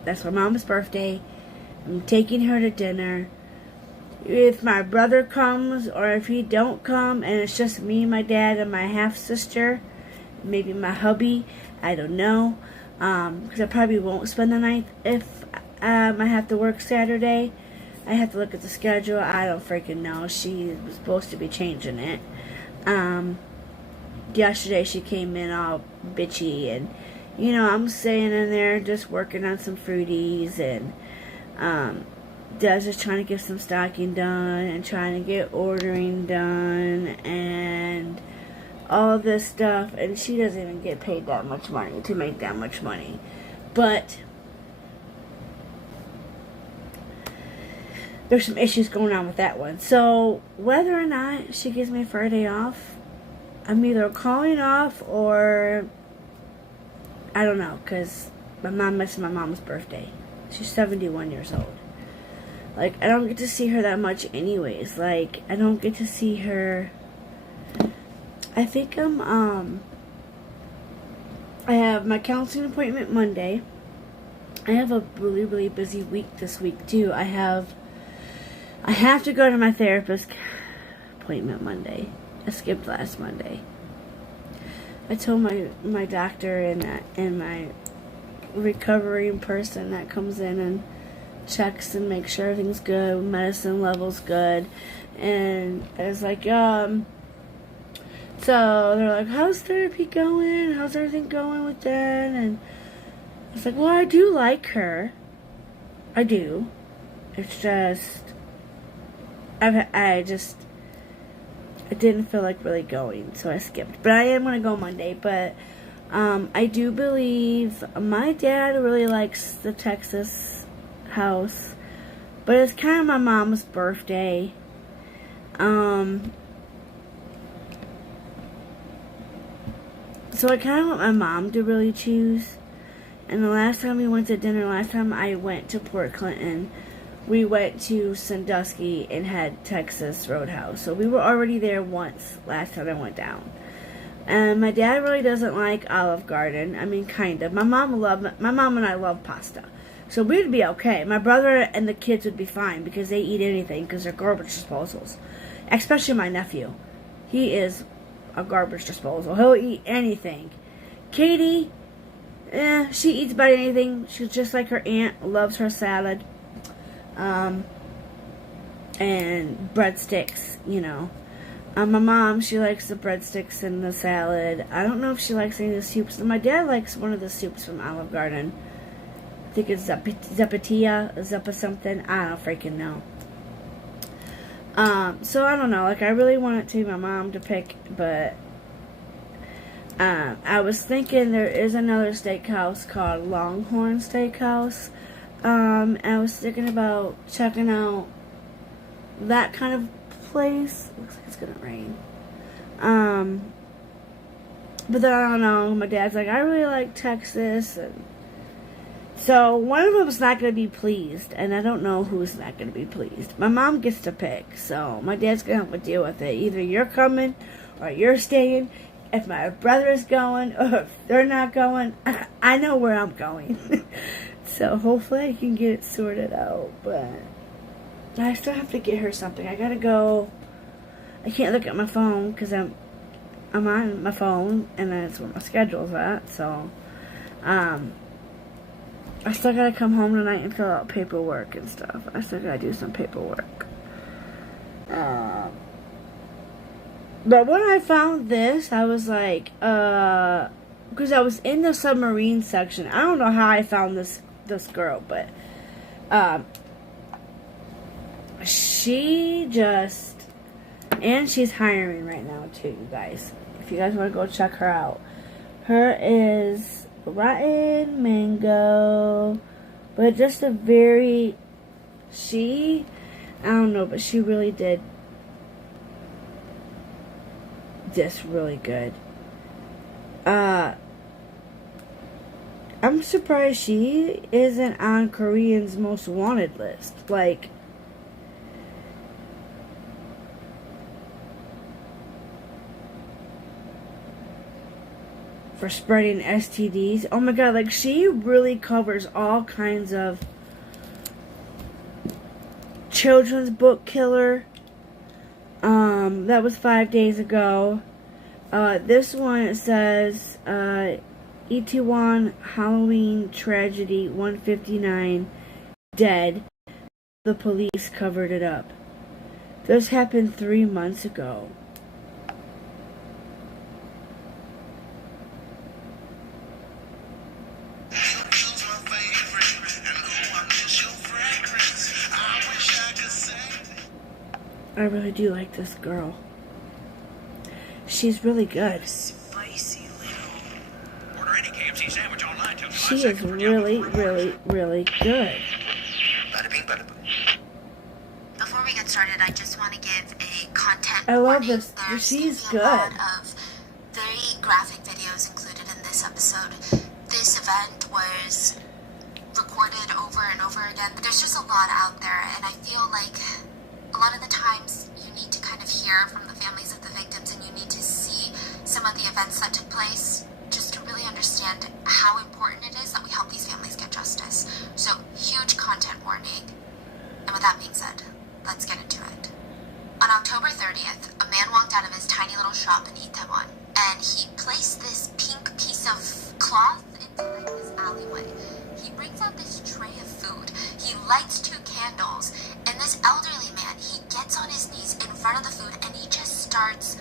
That's my mom's birthday. I'm taking her to dinner. If my brother comes or if he don't come and it's just me, my dad, and my half-sister, maybe my hubby, I don't know. Because I probably won't spend the night if I have to work Saturday. I have to look at the schedule. I don't freaking know. She was supposed to be changing it. Yesterday she came in all bitchy and, you know, I'm sitting in there just working on some fruities and, Dad's just trying to get some stocking done and trying to get ordering done and all this stuff, and she doesn't even get paid that much money to make that much money. But there's some issues going on with that one. So whether or not she gives me Friday off, I'm either calling off or I don't know, because my mom missed my mom's birthday. She's 71 years old. Like, I don't get to see her that much anyways. Like, I don't get to see her. I think I have my counseling appointment Monday. I have a really, really busy week this week too. I have to go to my therapist appointment Monday. I skipped last Monday. I told my doctor and my recovering person that comes in and checks and makes sure everything's good, medicine level's good, and I was like, so they're like, how's therapy going? How's everything going with that? And I was like, well, I do like her. I do. It's just, I didn't feel like really going, so I skipped. But I am going to go Monday, but I do believe my dad really likes the Texas house, but it's kind of my mom's birthday. So I kind of want my mom to really choose. And the last time we went to dinner, last time I went to Port Clinton, we went to Sandusky and had Texas Roadhouse. So we were already there once last time I went down. And my dad really doesn't like Olive Garden. I mean, kind of. My mom and I love pasta. So we'd be okay. My brother and the kids would be fine because they eat anything because they're garbage disposals. Especially my nephew. He is a garbage disposal. He'll eat anything. Katie, she eats about anything. She's just like her aunt. Loves her salad. And breadsticks, you know. My mom, she likes the breadsticks and the salad. I don't know if she likes any of the soups. My dad likes one of the soups from Olive Garden. I think it's Zappa something. I don't freaking know. So I don't know. Like, I really want it to be my mom to pick, but I was thinking there is another steakhouse called Longhorn Steakhouse. I was thinking about checking out that kind of place. Looks like it's gonna rain. But then I don't know. My dad's like, I really like Texas, and so one of them's not going to be pleased, and I don't know who's not going to be pleased. My mom gets to pick, so my dad's going to have to deal with it. Either you're coming or you're staying. If my brother's going or if they're not going, I know where I'm going. So hopefully I can get it sorted out, but I still have to get her something. I got to go. I can't look at my phone because I'm on my phone, and that's where my schedule's at, so I still gotta come home tonight and fill out paperwork and stuff. I still gotta do some paperwork. But when I found this, I was like, because I was in the submarine section. I don't know how I found this girl, but she just, and she's hiring right now too, you guys. If you guys want to go check her out, her is Rotten Mango. But just a very... I don't know, but she really did this really good. I'm surprised she isn't on Korean's most wanted list. Like, for spreading STDs. Oh my god, like, she really covers all kinds of children's book killer. That was 5 days ago. This one, it says, Itaewon Halloween Tragedy 159 dead. The police covered it up. This happened 3 months ago. I really do like this girl. She's really good. She is really, really, really good. Before we get started, I just want to give a content I love warning. this. There's She's gonna be a lot good. of very graphic videos included in this episode. This event was recorded over and over again. There's just a lot out there, and I feel like a lot of the times you need to kind of hear from the families of the victims, and you need to see some of the events that took place just to really understand how important it is that we help these families get justice. So, huge content warning. And with that being said, let's get into it. On October 30th, a man walked out of his tiny little shop in Itaewon, and he placed this pink piece of cloth into like this alleyway. He brings out this tray of food. He lights 2 candles, and this elderly man, he gets on his knees in front of the food, and he starts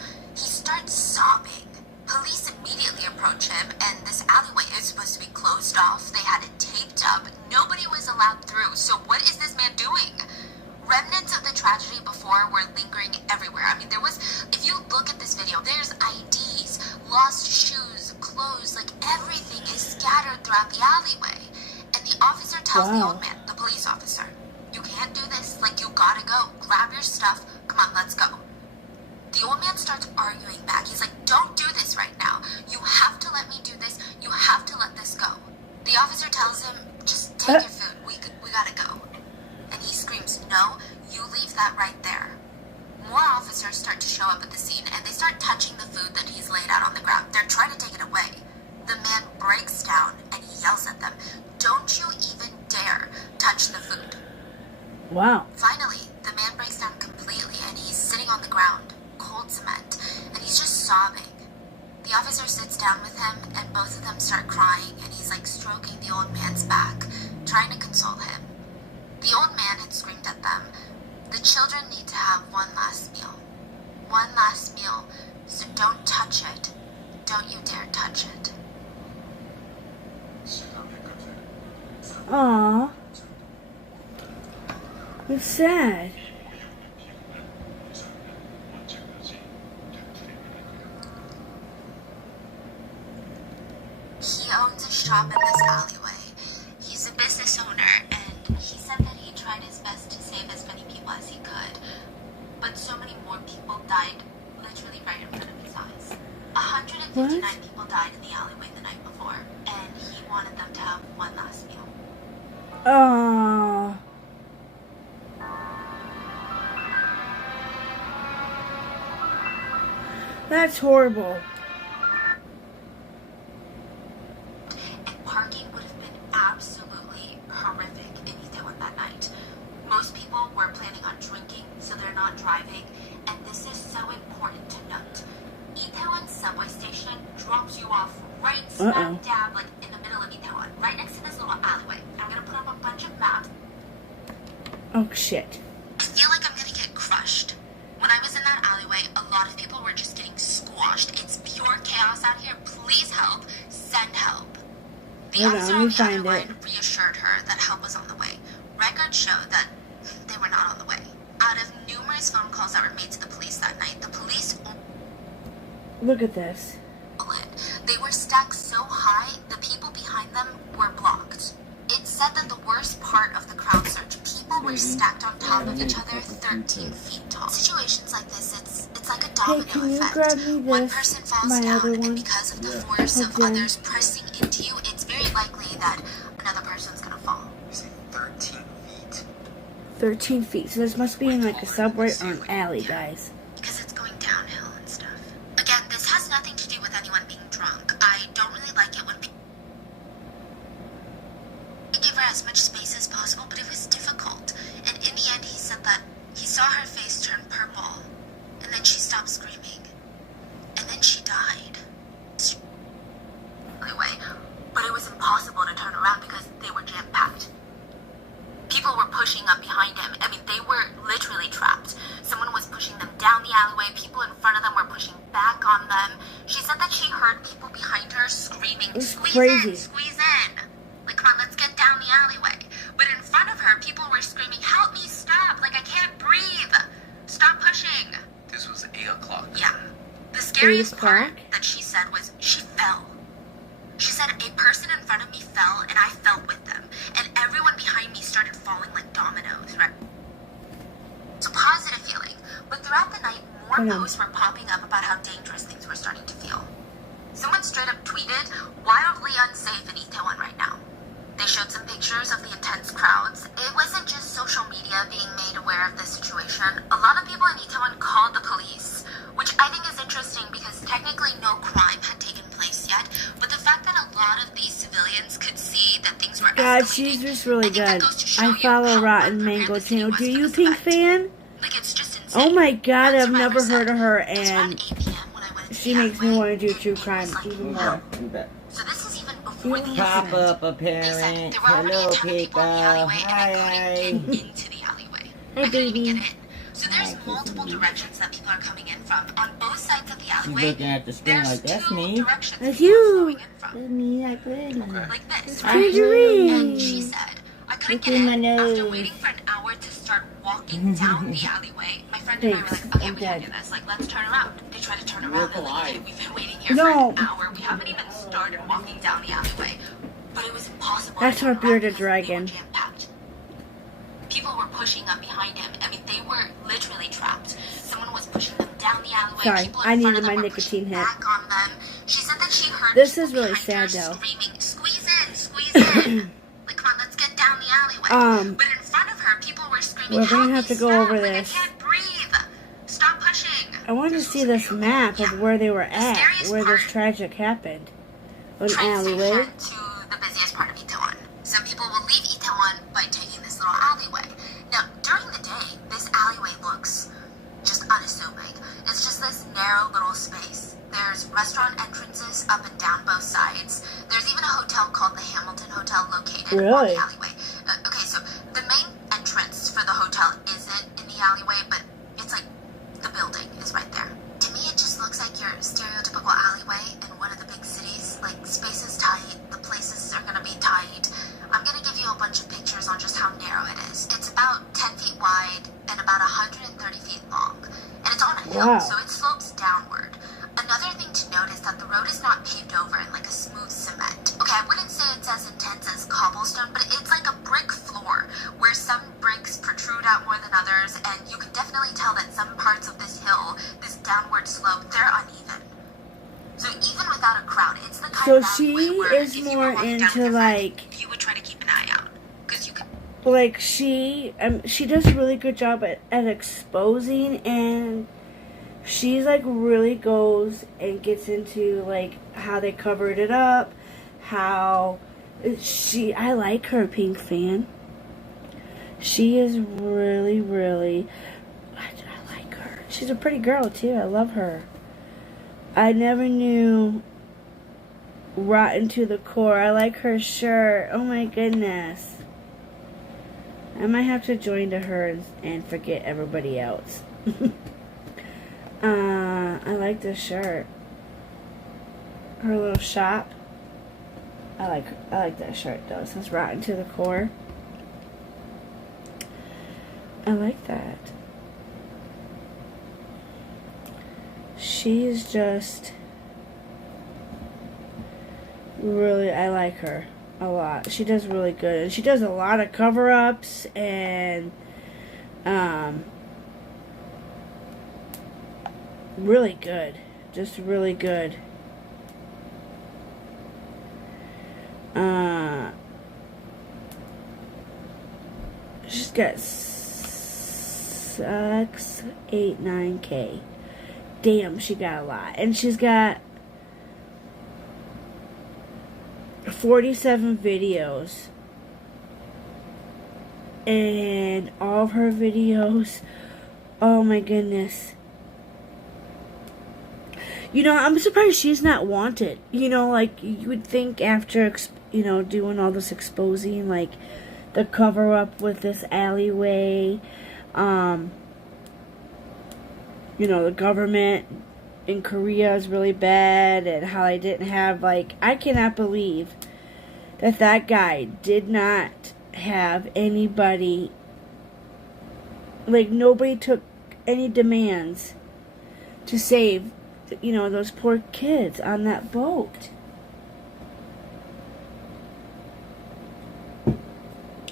sobbing. Police immediately approach him, and this alleyway is supposed to be closed off. They had it taped up. Nobody was allowed through. So what is this man doing? Remnants of the tragedy before were lingering everywhere. I mean, if you look at this video, there's IDs, lost shoes, clothes, like everything is scattered throughout the alleyway. And the officer tells the old man, the police officer, you can't do this, like you gotta go, grab your stuff, come on, let's go. The old man starts arguing back. He's like, don't do this right now. You have to let me do this. You have to let this go. The officer tells him, just take your food. We gotta go. And he screams, no, you leave that right there. More officers start to show up at the scene, and they start touching the food that he's laid out on the ground. They're trying to take it away. The man breaks down, and he yells at them, don't you even dare touch the food. Wow. Finally, the man breaks down completely, and he's sitting on the ground, cold cement, and he's just sobbing. The officer sits down with him, and both of them start crying, and he's like stroking the old man's back, trying to console him. The old man had screamed at them, the children need to have one last meal. One last meal, so don't touch it. Don't you dare touch it. Aww. It's sad. He owns a shop in this alleyway. He's a business owner, and he said that he tried his best to save as many people as he could. But so many more people died literally right in front of his eyes. 159 people died in the alleyway the night before, and he wanted them to have one last meal. Aww. That's horrible. And parking would have been absolutely horrific in Itaewon that night. Most people were planning on drinking, so they're not driving. And this is so important to note. Itaewon subway station drops you off right smack dab, like in the middle of Itaewon, right next to this little alleyway. I'm gonna put up a bunch of maps. Oh shit. I feel like I'm gonna get crushed. When I was in that alleyway, a lot of people were just getting squashed. It's pure chaos out here. Please help. Send help. The officer on the other line reassured her that help was on the way. Records show that they were not on the way. Out of numerous phone calls that were made to the police that night, the police... Look at this. They were stacked so high, the people stacked on top of each other, 13 feet tall. Situations like this, it's like a domino Hey, can you effect. grab me One this? person falls My down, other one? and because of the force of Okay. others pressing into you, it's very likely that another person's gonna fall. You say 13 feet? 13 feet. So this must be in like a subway or an alley, guys. Because it's going downhill and stuff. Again, this has nothing to do with anyone being drunk. I don't really like it when people give her as much space as possible, but it was difficult. And in the end, he said that he saw her face turn purple, and then she stopped screaming, and then she died. Anyway, but it was impossible to turn around because they were jam-packed. People were pushing up behind him. I mean, they were literally trapped. Someone was pushing them down the alleyway. People in front of them were pushing back on them. She said that she heard people behind her screaming, "Squeeze in, squeeze in." Like, come on, let's get down the alleyway. But in front of her, people were screaming, "Help me, stop. Like, I can't breathe. Stop pushing." This was 8 o'clock. Yeah. The scariest part that she said was she fell. She said, "A person in front of me fell, and I fell with them. And everyone behind me started falling like dominoes," right? It's a positive feeling. But throughout the night, more posts were popping up about how dangerous things were starting to feel. Someone straight up tweeted, "Wildly unsafe in Itaewon right now." They showed some pictures of the intense crowds. It wasn't just social media being made aware of the situation. A lot of people in Itaewon called the police, which I think is interesting because technically no crime had taken place yet. But the fact that a lot of these civilians could see that things were God, escalating, she's just really good. I follow Rotten Mango channel. Do you, Pink Fan? like, it's just insane. Oh my God, I've never Survivor heard of her, It was around and 8 p.m. when I went into she the makes me alleyway, want to do and true it was crime like even hell. more. So this is even before the Pop incident. up a They said parent. there were already Hello, a ton of people in the alleyway, and I Hi. couldn't get into the alleyway. Hi, I couldn't even baby. get in. So there's multiple directions that people are coming in from. On both sides of the She's alleyway, looking at the screen there's like, that's two me. directions That's people are you. flowing in from. That's me, I pretty. Like this, It's right? Tangerine. And she said, "I couldn't Look get in my in. After nose. waiting for an hour to start walking down the alleyway, my friend and I were Thanks, like, okay, I'm we can't dead. do this. Like, let's turn around." They tried to turn around. They're like, "Okay, we've been waiting here No. for an hour. We haven't even started walking down the alleyway." But it was impossible. That's to our turn around bearded because they were dragon. jam-packed. People were pushing up behind him. I mean, they were literally trapped. Someone was pushing them down the alleyway. Sorry, People in I front needed of them my were nicotine pushing hit. back on them. She said that she heard This people is really behind sad, her though. screaming, "Squeeze in, squeeze in." Like, come on, let's get down the alleyway. But in front of her, people were screaming, We're gonna "Help have me, to go stop. over Like, this. I can't breathe. Stop pushing." I wanted to see this map of where they were at, where this tragic happened. An Train alleyway. station to the busiest part of Itaewon. Some people will leave Itaewon by taking this little alleyway. Now, during the day, this alleyway looks just unassuming. It's just this narrow little space. There's restaurant entrances up and down both sides. There's even a hotel called the Hamilton Hotel located on Really? the alleyway. Okay, so the main entrance for the hotel isn't in the alleyway, but it's like the building is right there. To me, it just looks like your stereotypical alleyway in one of the big cities. Like, space is tight, the places are gonna be tight. I'm gonna give you a bunch of pictures on just how narrow it is. It's about 10 feet wide and about 130 feet long. And it's on a hill, Wow. so it slopes downward. Another thing to note is that the road is not paved over in like a smooth cement. Okay, I wouldn't say it's as intense as cobblestone, but it's like a brick floor where some bricks protrude out more than others, and you can definitely tell that some parts of this hill, this downward slope, they're uneven. So even without a crowd, it's the kind So of she alleyway where is if you were more walking down with into your friend, like, you would try to keep an eye out. Because you could like she does a really good job at exposing, and she's like really goes and gets into like how they covered it up, how I like her, Pink Fan. She is really I like her. She's a pretty girl too. I love her. I never knew Rotten to the core. I like her shirt. Oh my goodness. I might have to join to her and forget everybody else. I like this shirt. Her little shop. I like that shirt though. It says Rotten to the core. I like that. She's just really, I like her a lot. She does really good. And she does a lot of cover-ups, and Really good. Just really good. She's got 689K. Damn, she got a lot. And she's got 47 videos. And all of her videos, oh my goodness. You know, I'm surprised she's not wanted. You know, like, you would think after, you know, doing all this exposing, like, the cover-up with this alleyway, you know, the government in Korea is really bad, and how they didn't have, like, I cannot believe that that guy did not have anybody, like, nobody took any demands to save, you know, those poor kids on that boat.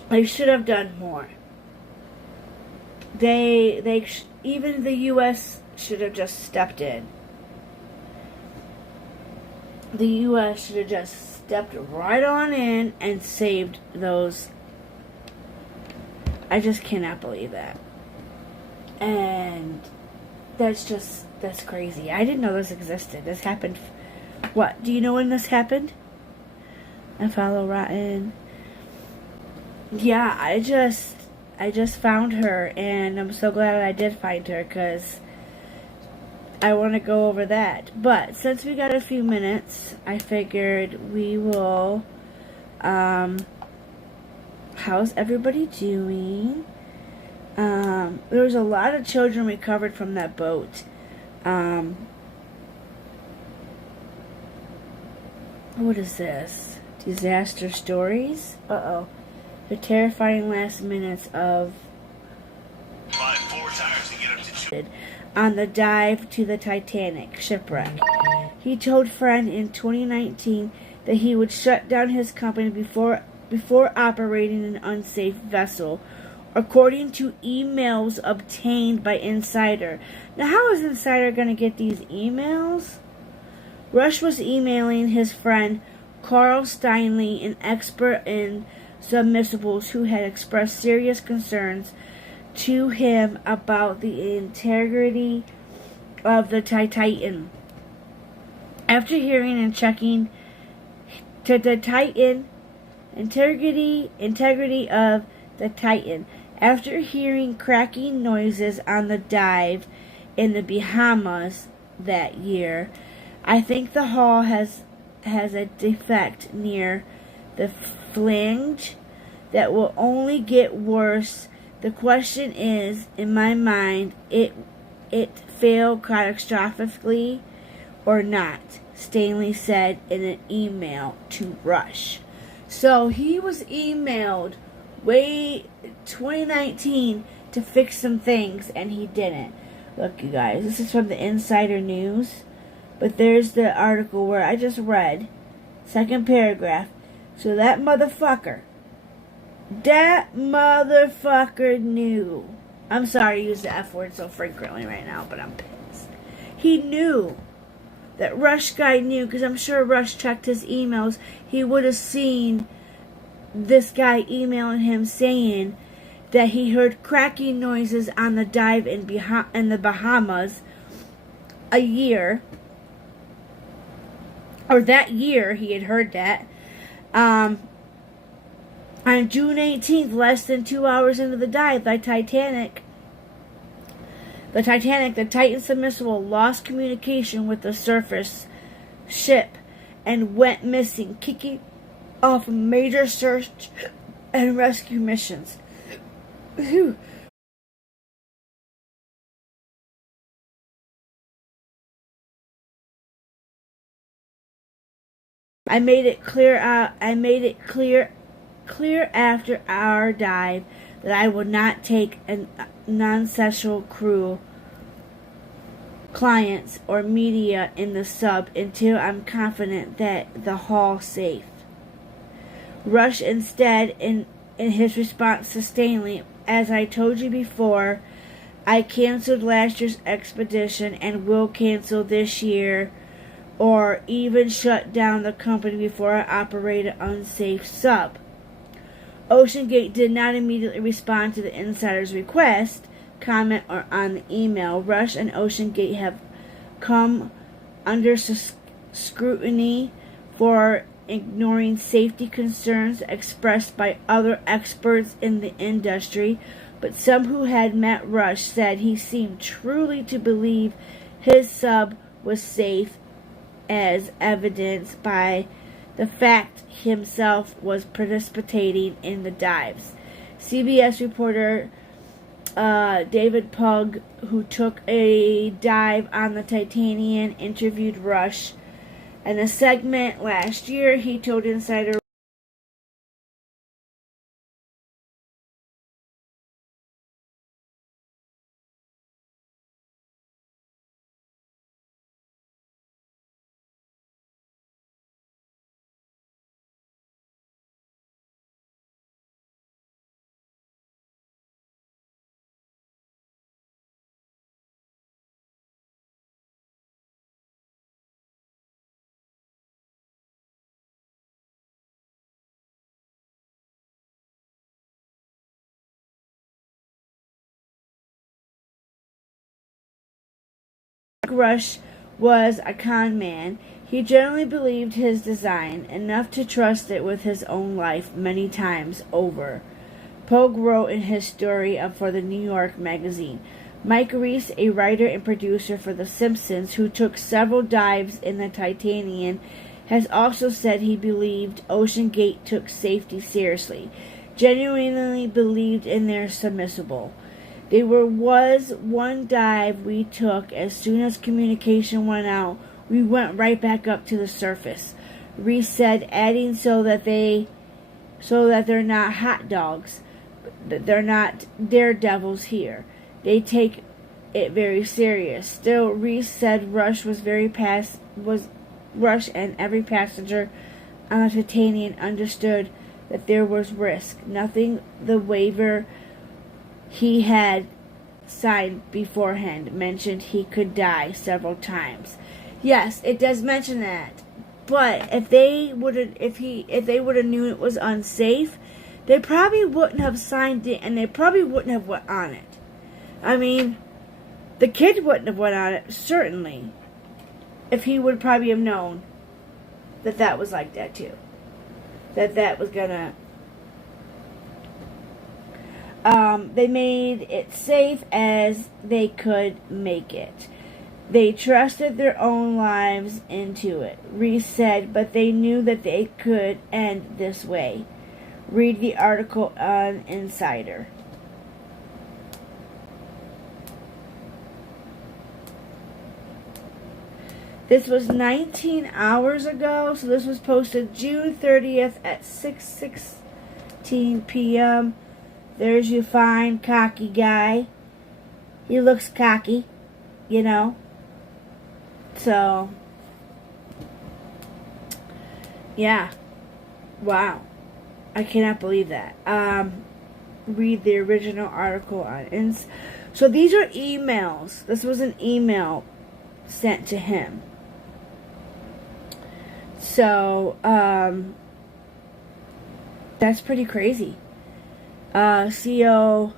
They should have done more. Even the U.S. should have just stepped in. The U.S. should have just stepped right on in and saved those. I just cannot believe that. And that's crazy. I didn't know this existed. This happened. What? Do you know when this happened? I follow Rotten. Yeah, I just found her, and I'm so glad I did find her, because I want to go over that. But since we got a few minutes, I figured we will, how's everybody doing? There was a lot of children recovered from that boat. What is this? Disaster stories? Uh-oh. The terrifying last minutes of on the dive to the Titanic shipwreck. He told Friend in 2019 that he would shut down his company before operating an unsafe vessel, according to emails obtained by Insider. Now, how is Insider going to get these emails? Rush was emailing his friend Carl Steinle, an expert in submersibles, who had expressed serious concerns to him about the integrity of the Titan. After hearing and checking to the Titan, integrity of the Titan, after hearing cracking noises on the dive in the Bahamas that year, I think the hull has a defect near the flange that will only get worse. The question is, in my mind, it failed catastrophically or not, Stanley said in an email to Rush. So he was emailed way 2019 to fix some things, and he didn't. Look, you guys, this is from the Insider News, but there's the article where I just read, second paragraph. So that motherfucker knew. I'm sorry to use the F word so frequently right now, but I'm pissed. He knew. That Rush guy knew, because I'm sure Rush checked his emails. He would have seen this guy emailing him saying that he heard cracking noises on the dive in the Bahamas a year. Or that year he had heard that. On June 18th, less than 2 hours into the dive, the Titan submersible lost communication with the surface ship and went missing, kicking off major search and rescue missions. Whew. I made it clear after our dive that I would not take a non-essential crew, clients, or media in the sub until I'm confident that the hull's safe. Rush instead, in his response to Stanley, as I told you before, I canceled last year's expedition and will cancel this year, or even shut down the company before I operate an unsafe sub. OceanGate did not immediately respond to the insider's request, comment, or on the email. Rush and OceanGate have come under scrutiny for ignoring safety concerns expressed by other experts in the industry, but some who had met Rush said he seemed truly to believe his sub was safe, as evidenced by the fact himself was participating in the dives. CBS reporter David Pugh, who took a dive on the Titanic, interviewed Rush. In a segment last year, he told Insider Rush was a con man. He generally believed his design, enough to trust it with his own life many times over. Pogue wrote in his story for the New York Magazine. Mike Reiss, a writer and producer for The Simpsons, who took several dives in the Titanic, has also said he believed OceanGate took safety seriously, genuinely believed in their submersible. There was one dive we took. As soon as communication went out, we went right back up to the surface, Reiss said, adding so that they're not hot dogs, they're not daredevils here. They take it very serious. Still, Reiss said Rush and every passenger on the Titanic understood that there was risk. Nothing the waiver he had signed beforehand mentioned he could die several times. Yes, it does mention that. But if they would have knew it was unsafe, they probably wouldn't have signed it, and they probably wouldn't have went on it. I mean, the kid wouldn't have went on it, certainly, if he would probably have known that was like that too. That was gonna... they made it safe as they could make it. They trusted their own lives into it, Reiss said, but they knew that they could end this way. Read the article on Insider. This was 19 hours ago, so this was posted June 30th at 6:16 p.m. There's your fine, cocky guy. He looks cocky, you know. So, yeah. Wow. I cannot believe that. Read the original article on So these are emails. This was an email sent to him. So, that's pretty crazy. CO,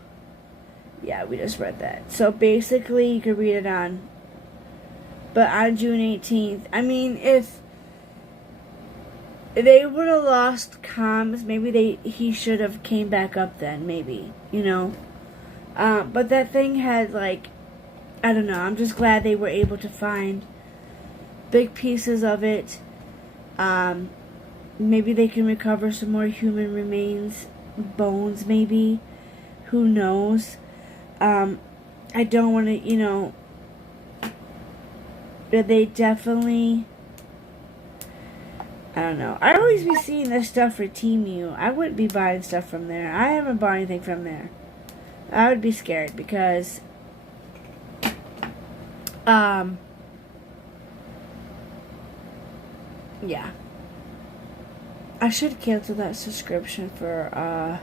yeah, we just read that. So basically, you could read it on, but on June 18th, I mean, if they would have lost comms, maybe he should have came back up then, maybe, you know. But that thing had, like, I don't know, I'm just glad they were able to find big pieces of it. Maybe they can recover some more human remains, bones maybe, who knows. I don't want to, you know, they definitely, I don't know. I always be seeing this stuff for Temu. I wouldn't be buying stuff from there. I haven't bought anything from there. I would be scared because yeah. I should cancel that subscription for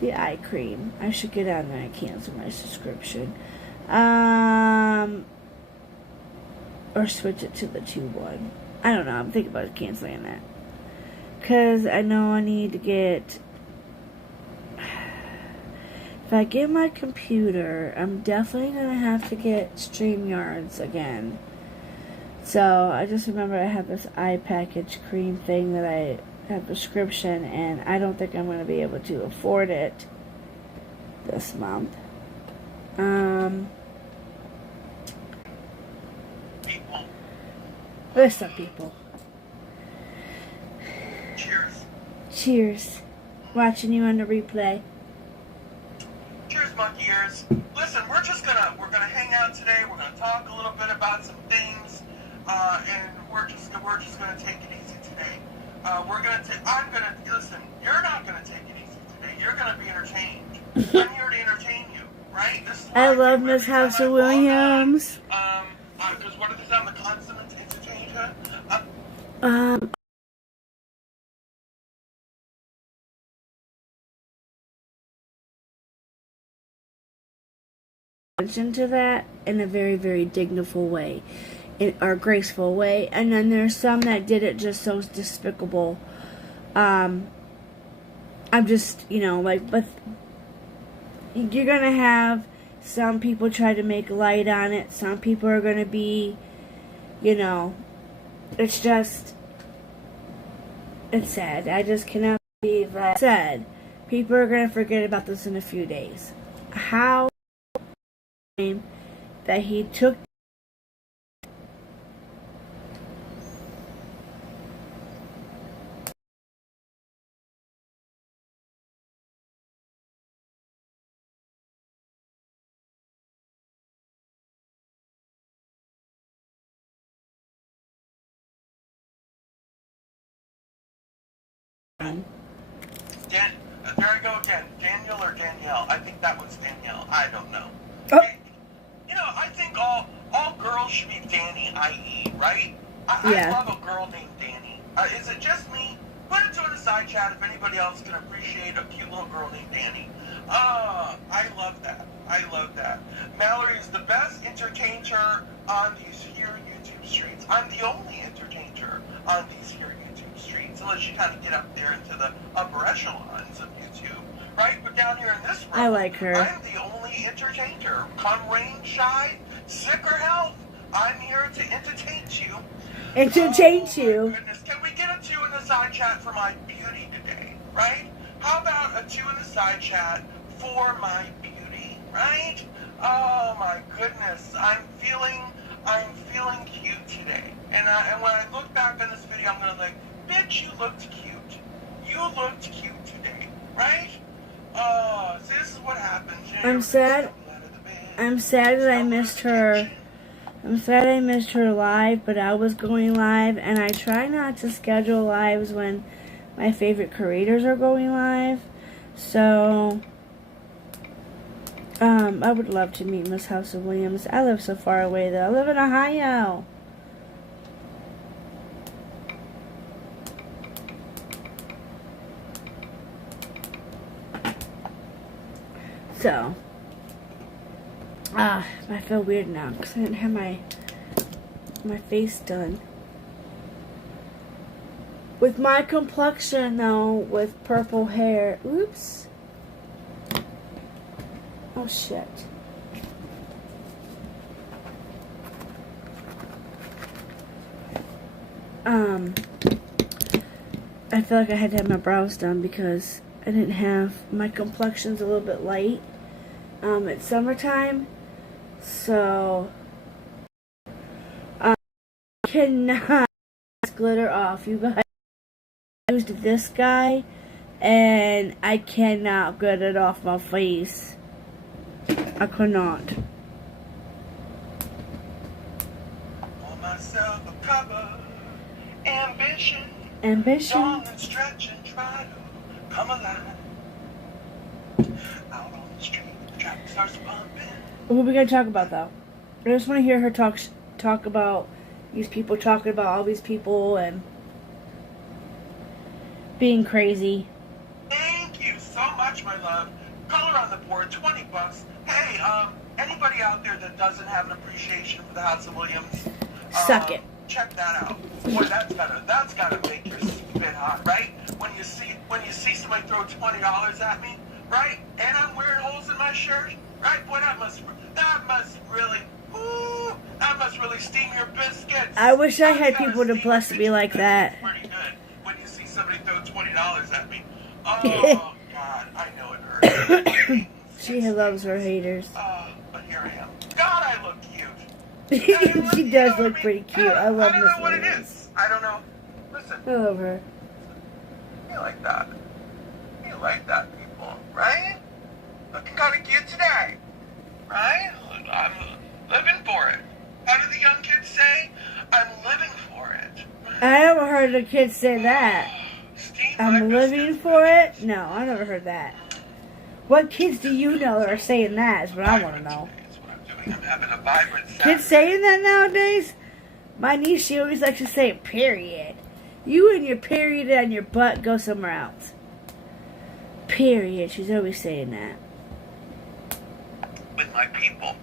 The eye cream. I should get on there and cancel my subscription. Or switch it to the tube one. I don't know. I'm thinking about canceling that. Because I know I need to get... If I get my computer, I'm definitely going to have to get StreamYards again. So, I just remember I have this eye package cream thing that I have a prescription, and I don't think I'm going to be able to afford it this month. What's up, people? Cheers. Cheers. Watching you on the replay. Cheers, monkey ears. Listen, we're gonna hang out today. We're gonna talk a little bit about some things, and we're just gonna take it easy today. Listen. You're not gonna take it easy today. You're gonna be entertained. I'm here to entertain you, right? This is I love Miss House of Williams. Because what are the sound the consonants entertain her? To that in a very, very dignified way, or graceful way, and then there's some that did it just so despicable. I'm just, but you're gonna have some people try to make light on it. Some people are gonna be, it's just, it's sad. I just cannot believe that. Sad. People are gonna forget about this in a few days. How that he took there I go again. Daniel or Danielle? I think that was Danielle. I don't know. Oh. I think all girls should be Danny, i.e., right? Yeah. I love a girl named Danny. Is it just me? Put it to in the side chat if anybody else can appreciate a cute little girl named Danny. I love that. I love that. Mallory is the best entertainer on these here YouTube streets. I'm the only entertainer on these here YouTube streets, unless you kind of get up there into the upper echelons of YouTube, right? But down here in this room, I like her. I'm the only entertainer. Come rain, shine, sick or health, I'm here to entertain you. Entertain you. Goodness. Can we get a 2 in the side chat for my beauty today, right? How about a 2 in the side chat for my beauty, right? Oh my goodness, I'm feeling cute today. And when I look back on this video, I'm gonna bitch, you looked cute. You looked cute today, right? Oh, so this is what happens. I'm sad that I missed her. I'm sad I missed her live, but I was going live, and I try not to schedule lives when my favorite creators are going live. So, I would love to meet Miss House of Williams. I live so far away, though. I live in Ohio. So, I feel weird now because I didn't have my face done. With my complexion, though, with purple hair. Oops. Oh, shit. I feel like I had to have my brows done because I didn't have, my complexion's a little bit light. It's summertime, so I cannot glitter off. You guys, I used this guy, and I cannot get it off my face. I could not. Pour myself a cup of ambition. Ambition. Long and stretch and try to come alive. Out on the street, the traffic starts pumping. What are we gonna talk about, though? I just want to hear her talk about these people talking about all these people and being crazy. Thank you so much, my love. Color on the board, $20. Hey, anybody out there that doesn't have an appreciation for the House of Williams, suck it. Check that out. Boy, that's gotta make your spit hot, right? When you see somebody throw $20 at me, right? And I'm wearing holes in my shirt, right? Boy, that must really steam your biscuits. I wish I had people to bless me like that. Pretty good when you see somebody throw $20 at me. Oh God, I know it hurts. She loves her haters. But here I am. God, I look cute. She does look pretty cute. I love Miss I don't know what it Williams. is. I don't know. Listen. I love her. You like that? You like that, people, right? Looking kind of cute today, right? I'm living for it. How do the young kids say? I'm living for it. I never heard a kid say that. I'm living for it? No, I never heard that. What kids do you know that are saying that is what I want to know. I'm having a vibrant Saturday. Kids saying that nowadays? My niece, she always likes to say period. You and your period on your butt, go somewhere else. Period. She's always saying that. With my people.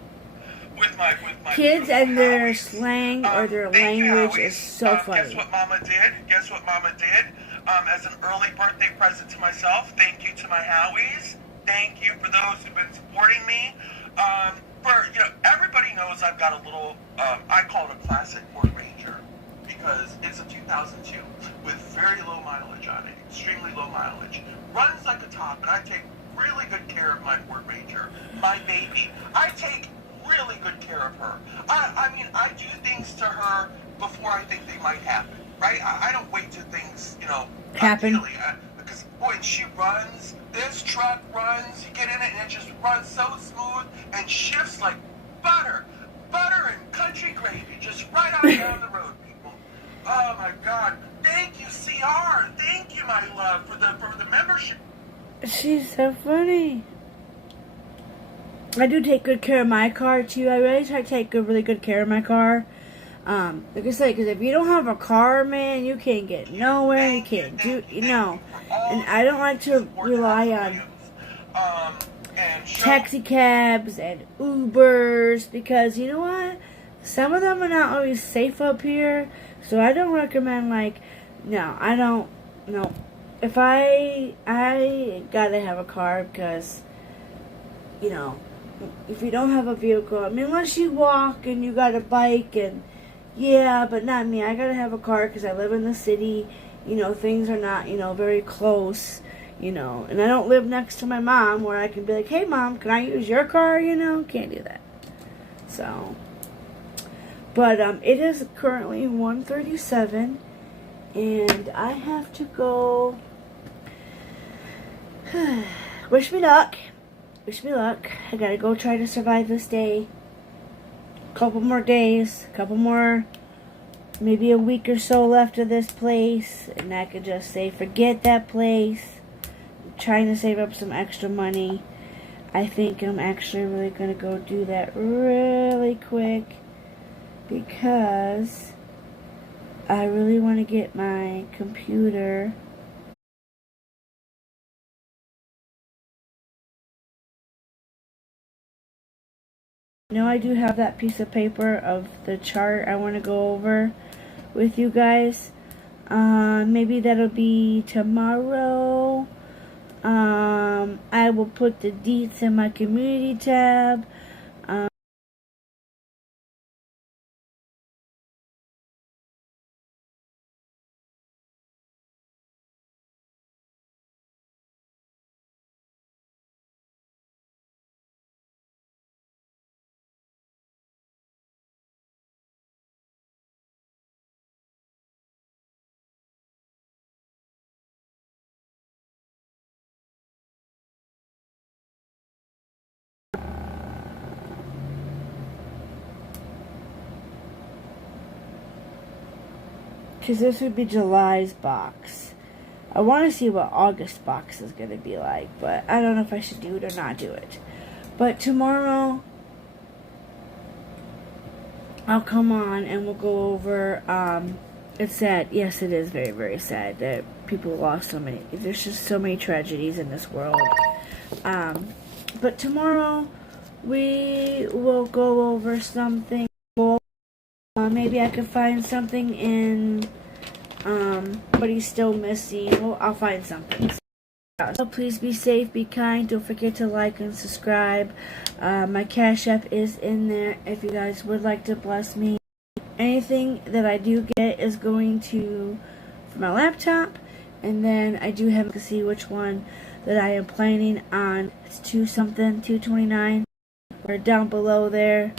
With my kids and their slang or their thank you, language Howie. is so funny. Guess what Mama did? As an early birthday present to myself, thank you to my Howies. Thank you for those who've been supporting me. Everybody knows I've got a little, I call it a classic Ford Ranger because it's a 2002 with very low mileage on it, extremely low mileage. Runs like a top, and I take really good care of my Ford Ranger, my baby. I take really good care of her. I mean, I do things to her before I think they might happen, right? I don't wait till things, happen. Because, boy, she runs, this truck runs, you get in it and it just runs so smooth and shifts like butter and country gravy, just right on down the road, people. Oh, my God. Thank you, CR. Thank you, my love, for the membership. She's so funny. I do take good care of my car, too. I really try to take really good care of my car. Like I said, because if you don't have a car, man, you can't get nowhere. You can't do, And I don't like to rely on taxi cabs and Ubers because, you know what? Some of them are not always safe up here. So I don't recommend, no. If I gotta have a car because, if you don't have a vehicle, unless you walk and you got a bike and, yeah, but not me. I gotta have a car because I live in the city. Things are not, very close, and I don't live next to my mom where I can be like, hey, Mom, can I use your car? Can't do that. So, but it is currently 1:37, and I have to go. Wish me luck. I gotta go try to survive this day. Couple more days, maybe a week or so left of this place, and I could just say forget that place. I'm trying to save up some extra money. I think I'm actually really gonna go do that really quick because I really want to get my computer. I do have that piece of paper of the chart I want to go over with you guys. Maybe that'll be tomorrow. I will put the deets in my community tab. Because this would be July's box. I want to see what August box is going to be like, but I don't know if I should do it or not do it. But tomorrow, I'll come on and we'll go over, it's sad. Yes, it is very, very sad that people lost so many. There's just so many tragedies in this world. But tomorrow we will go over something. Maybe I could find something in, but he's still missing. Well, I'll find something. So please be safe, be kind. Don't forget to like and subscribe. My Cash App is in there if you guys would like to bless me. Anything that I do get is going to for my laptop, and then I do have to see which one that I am planning on. It's 229. Or down below there.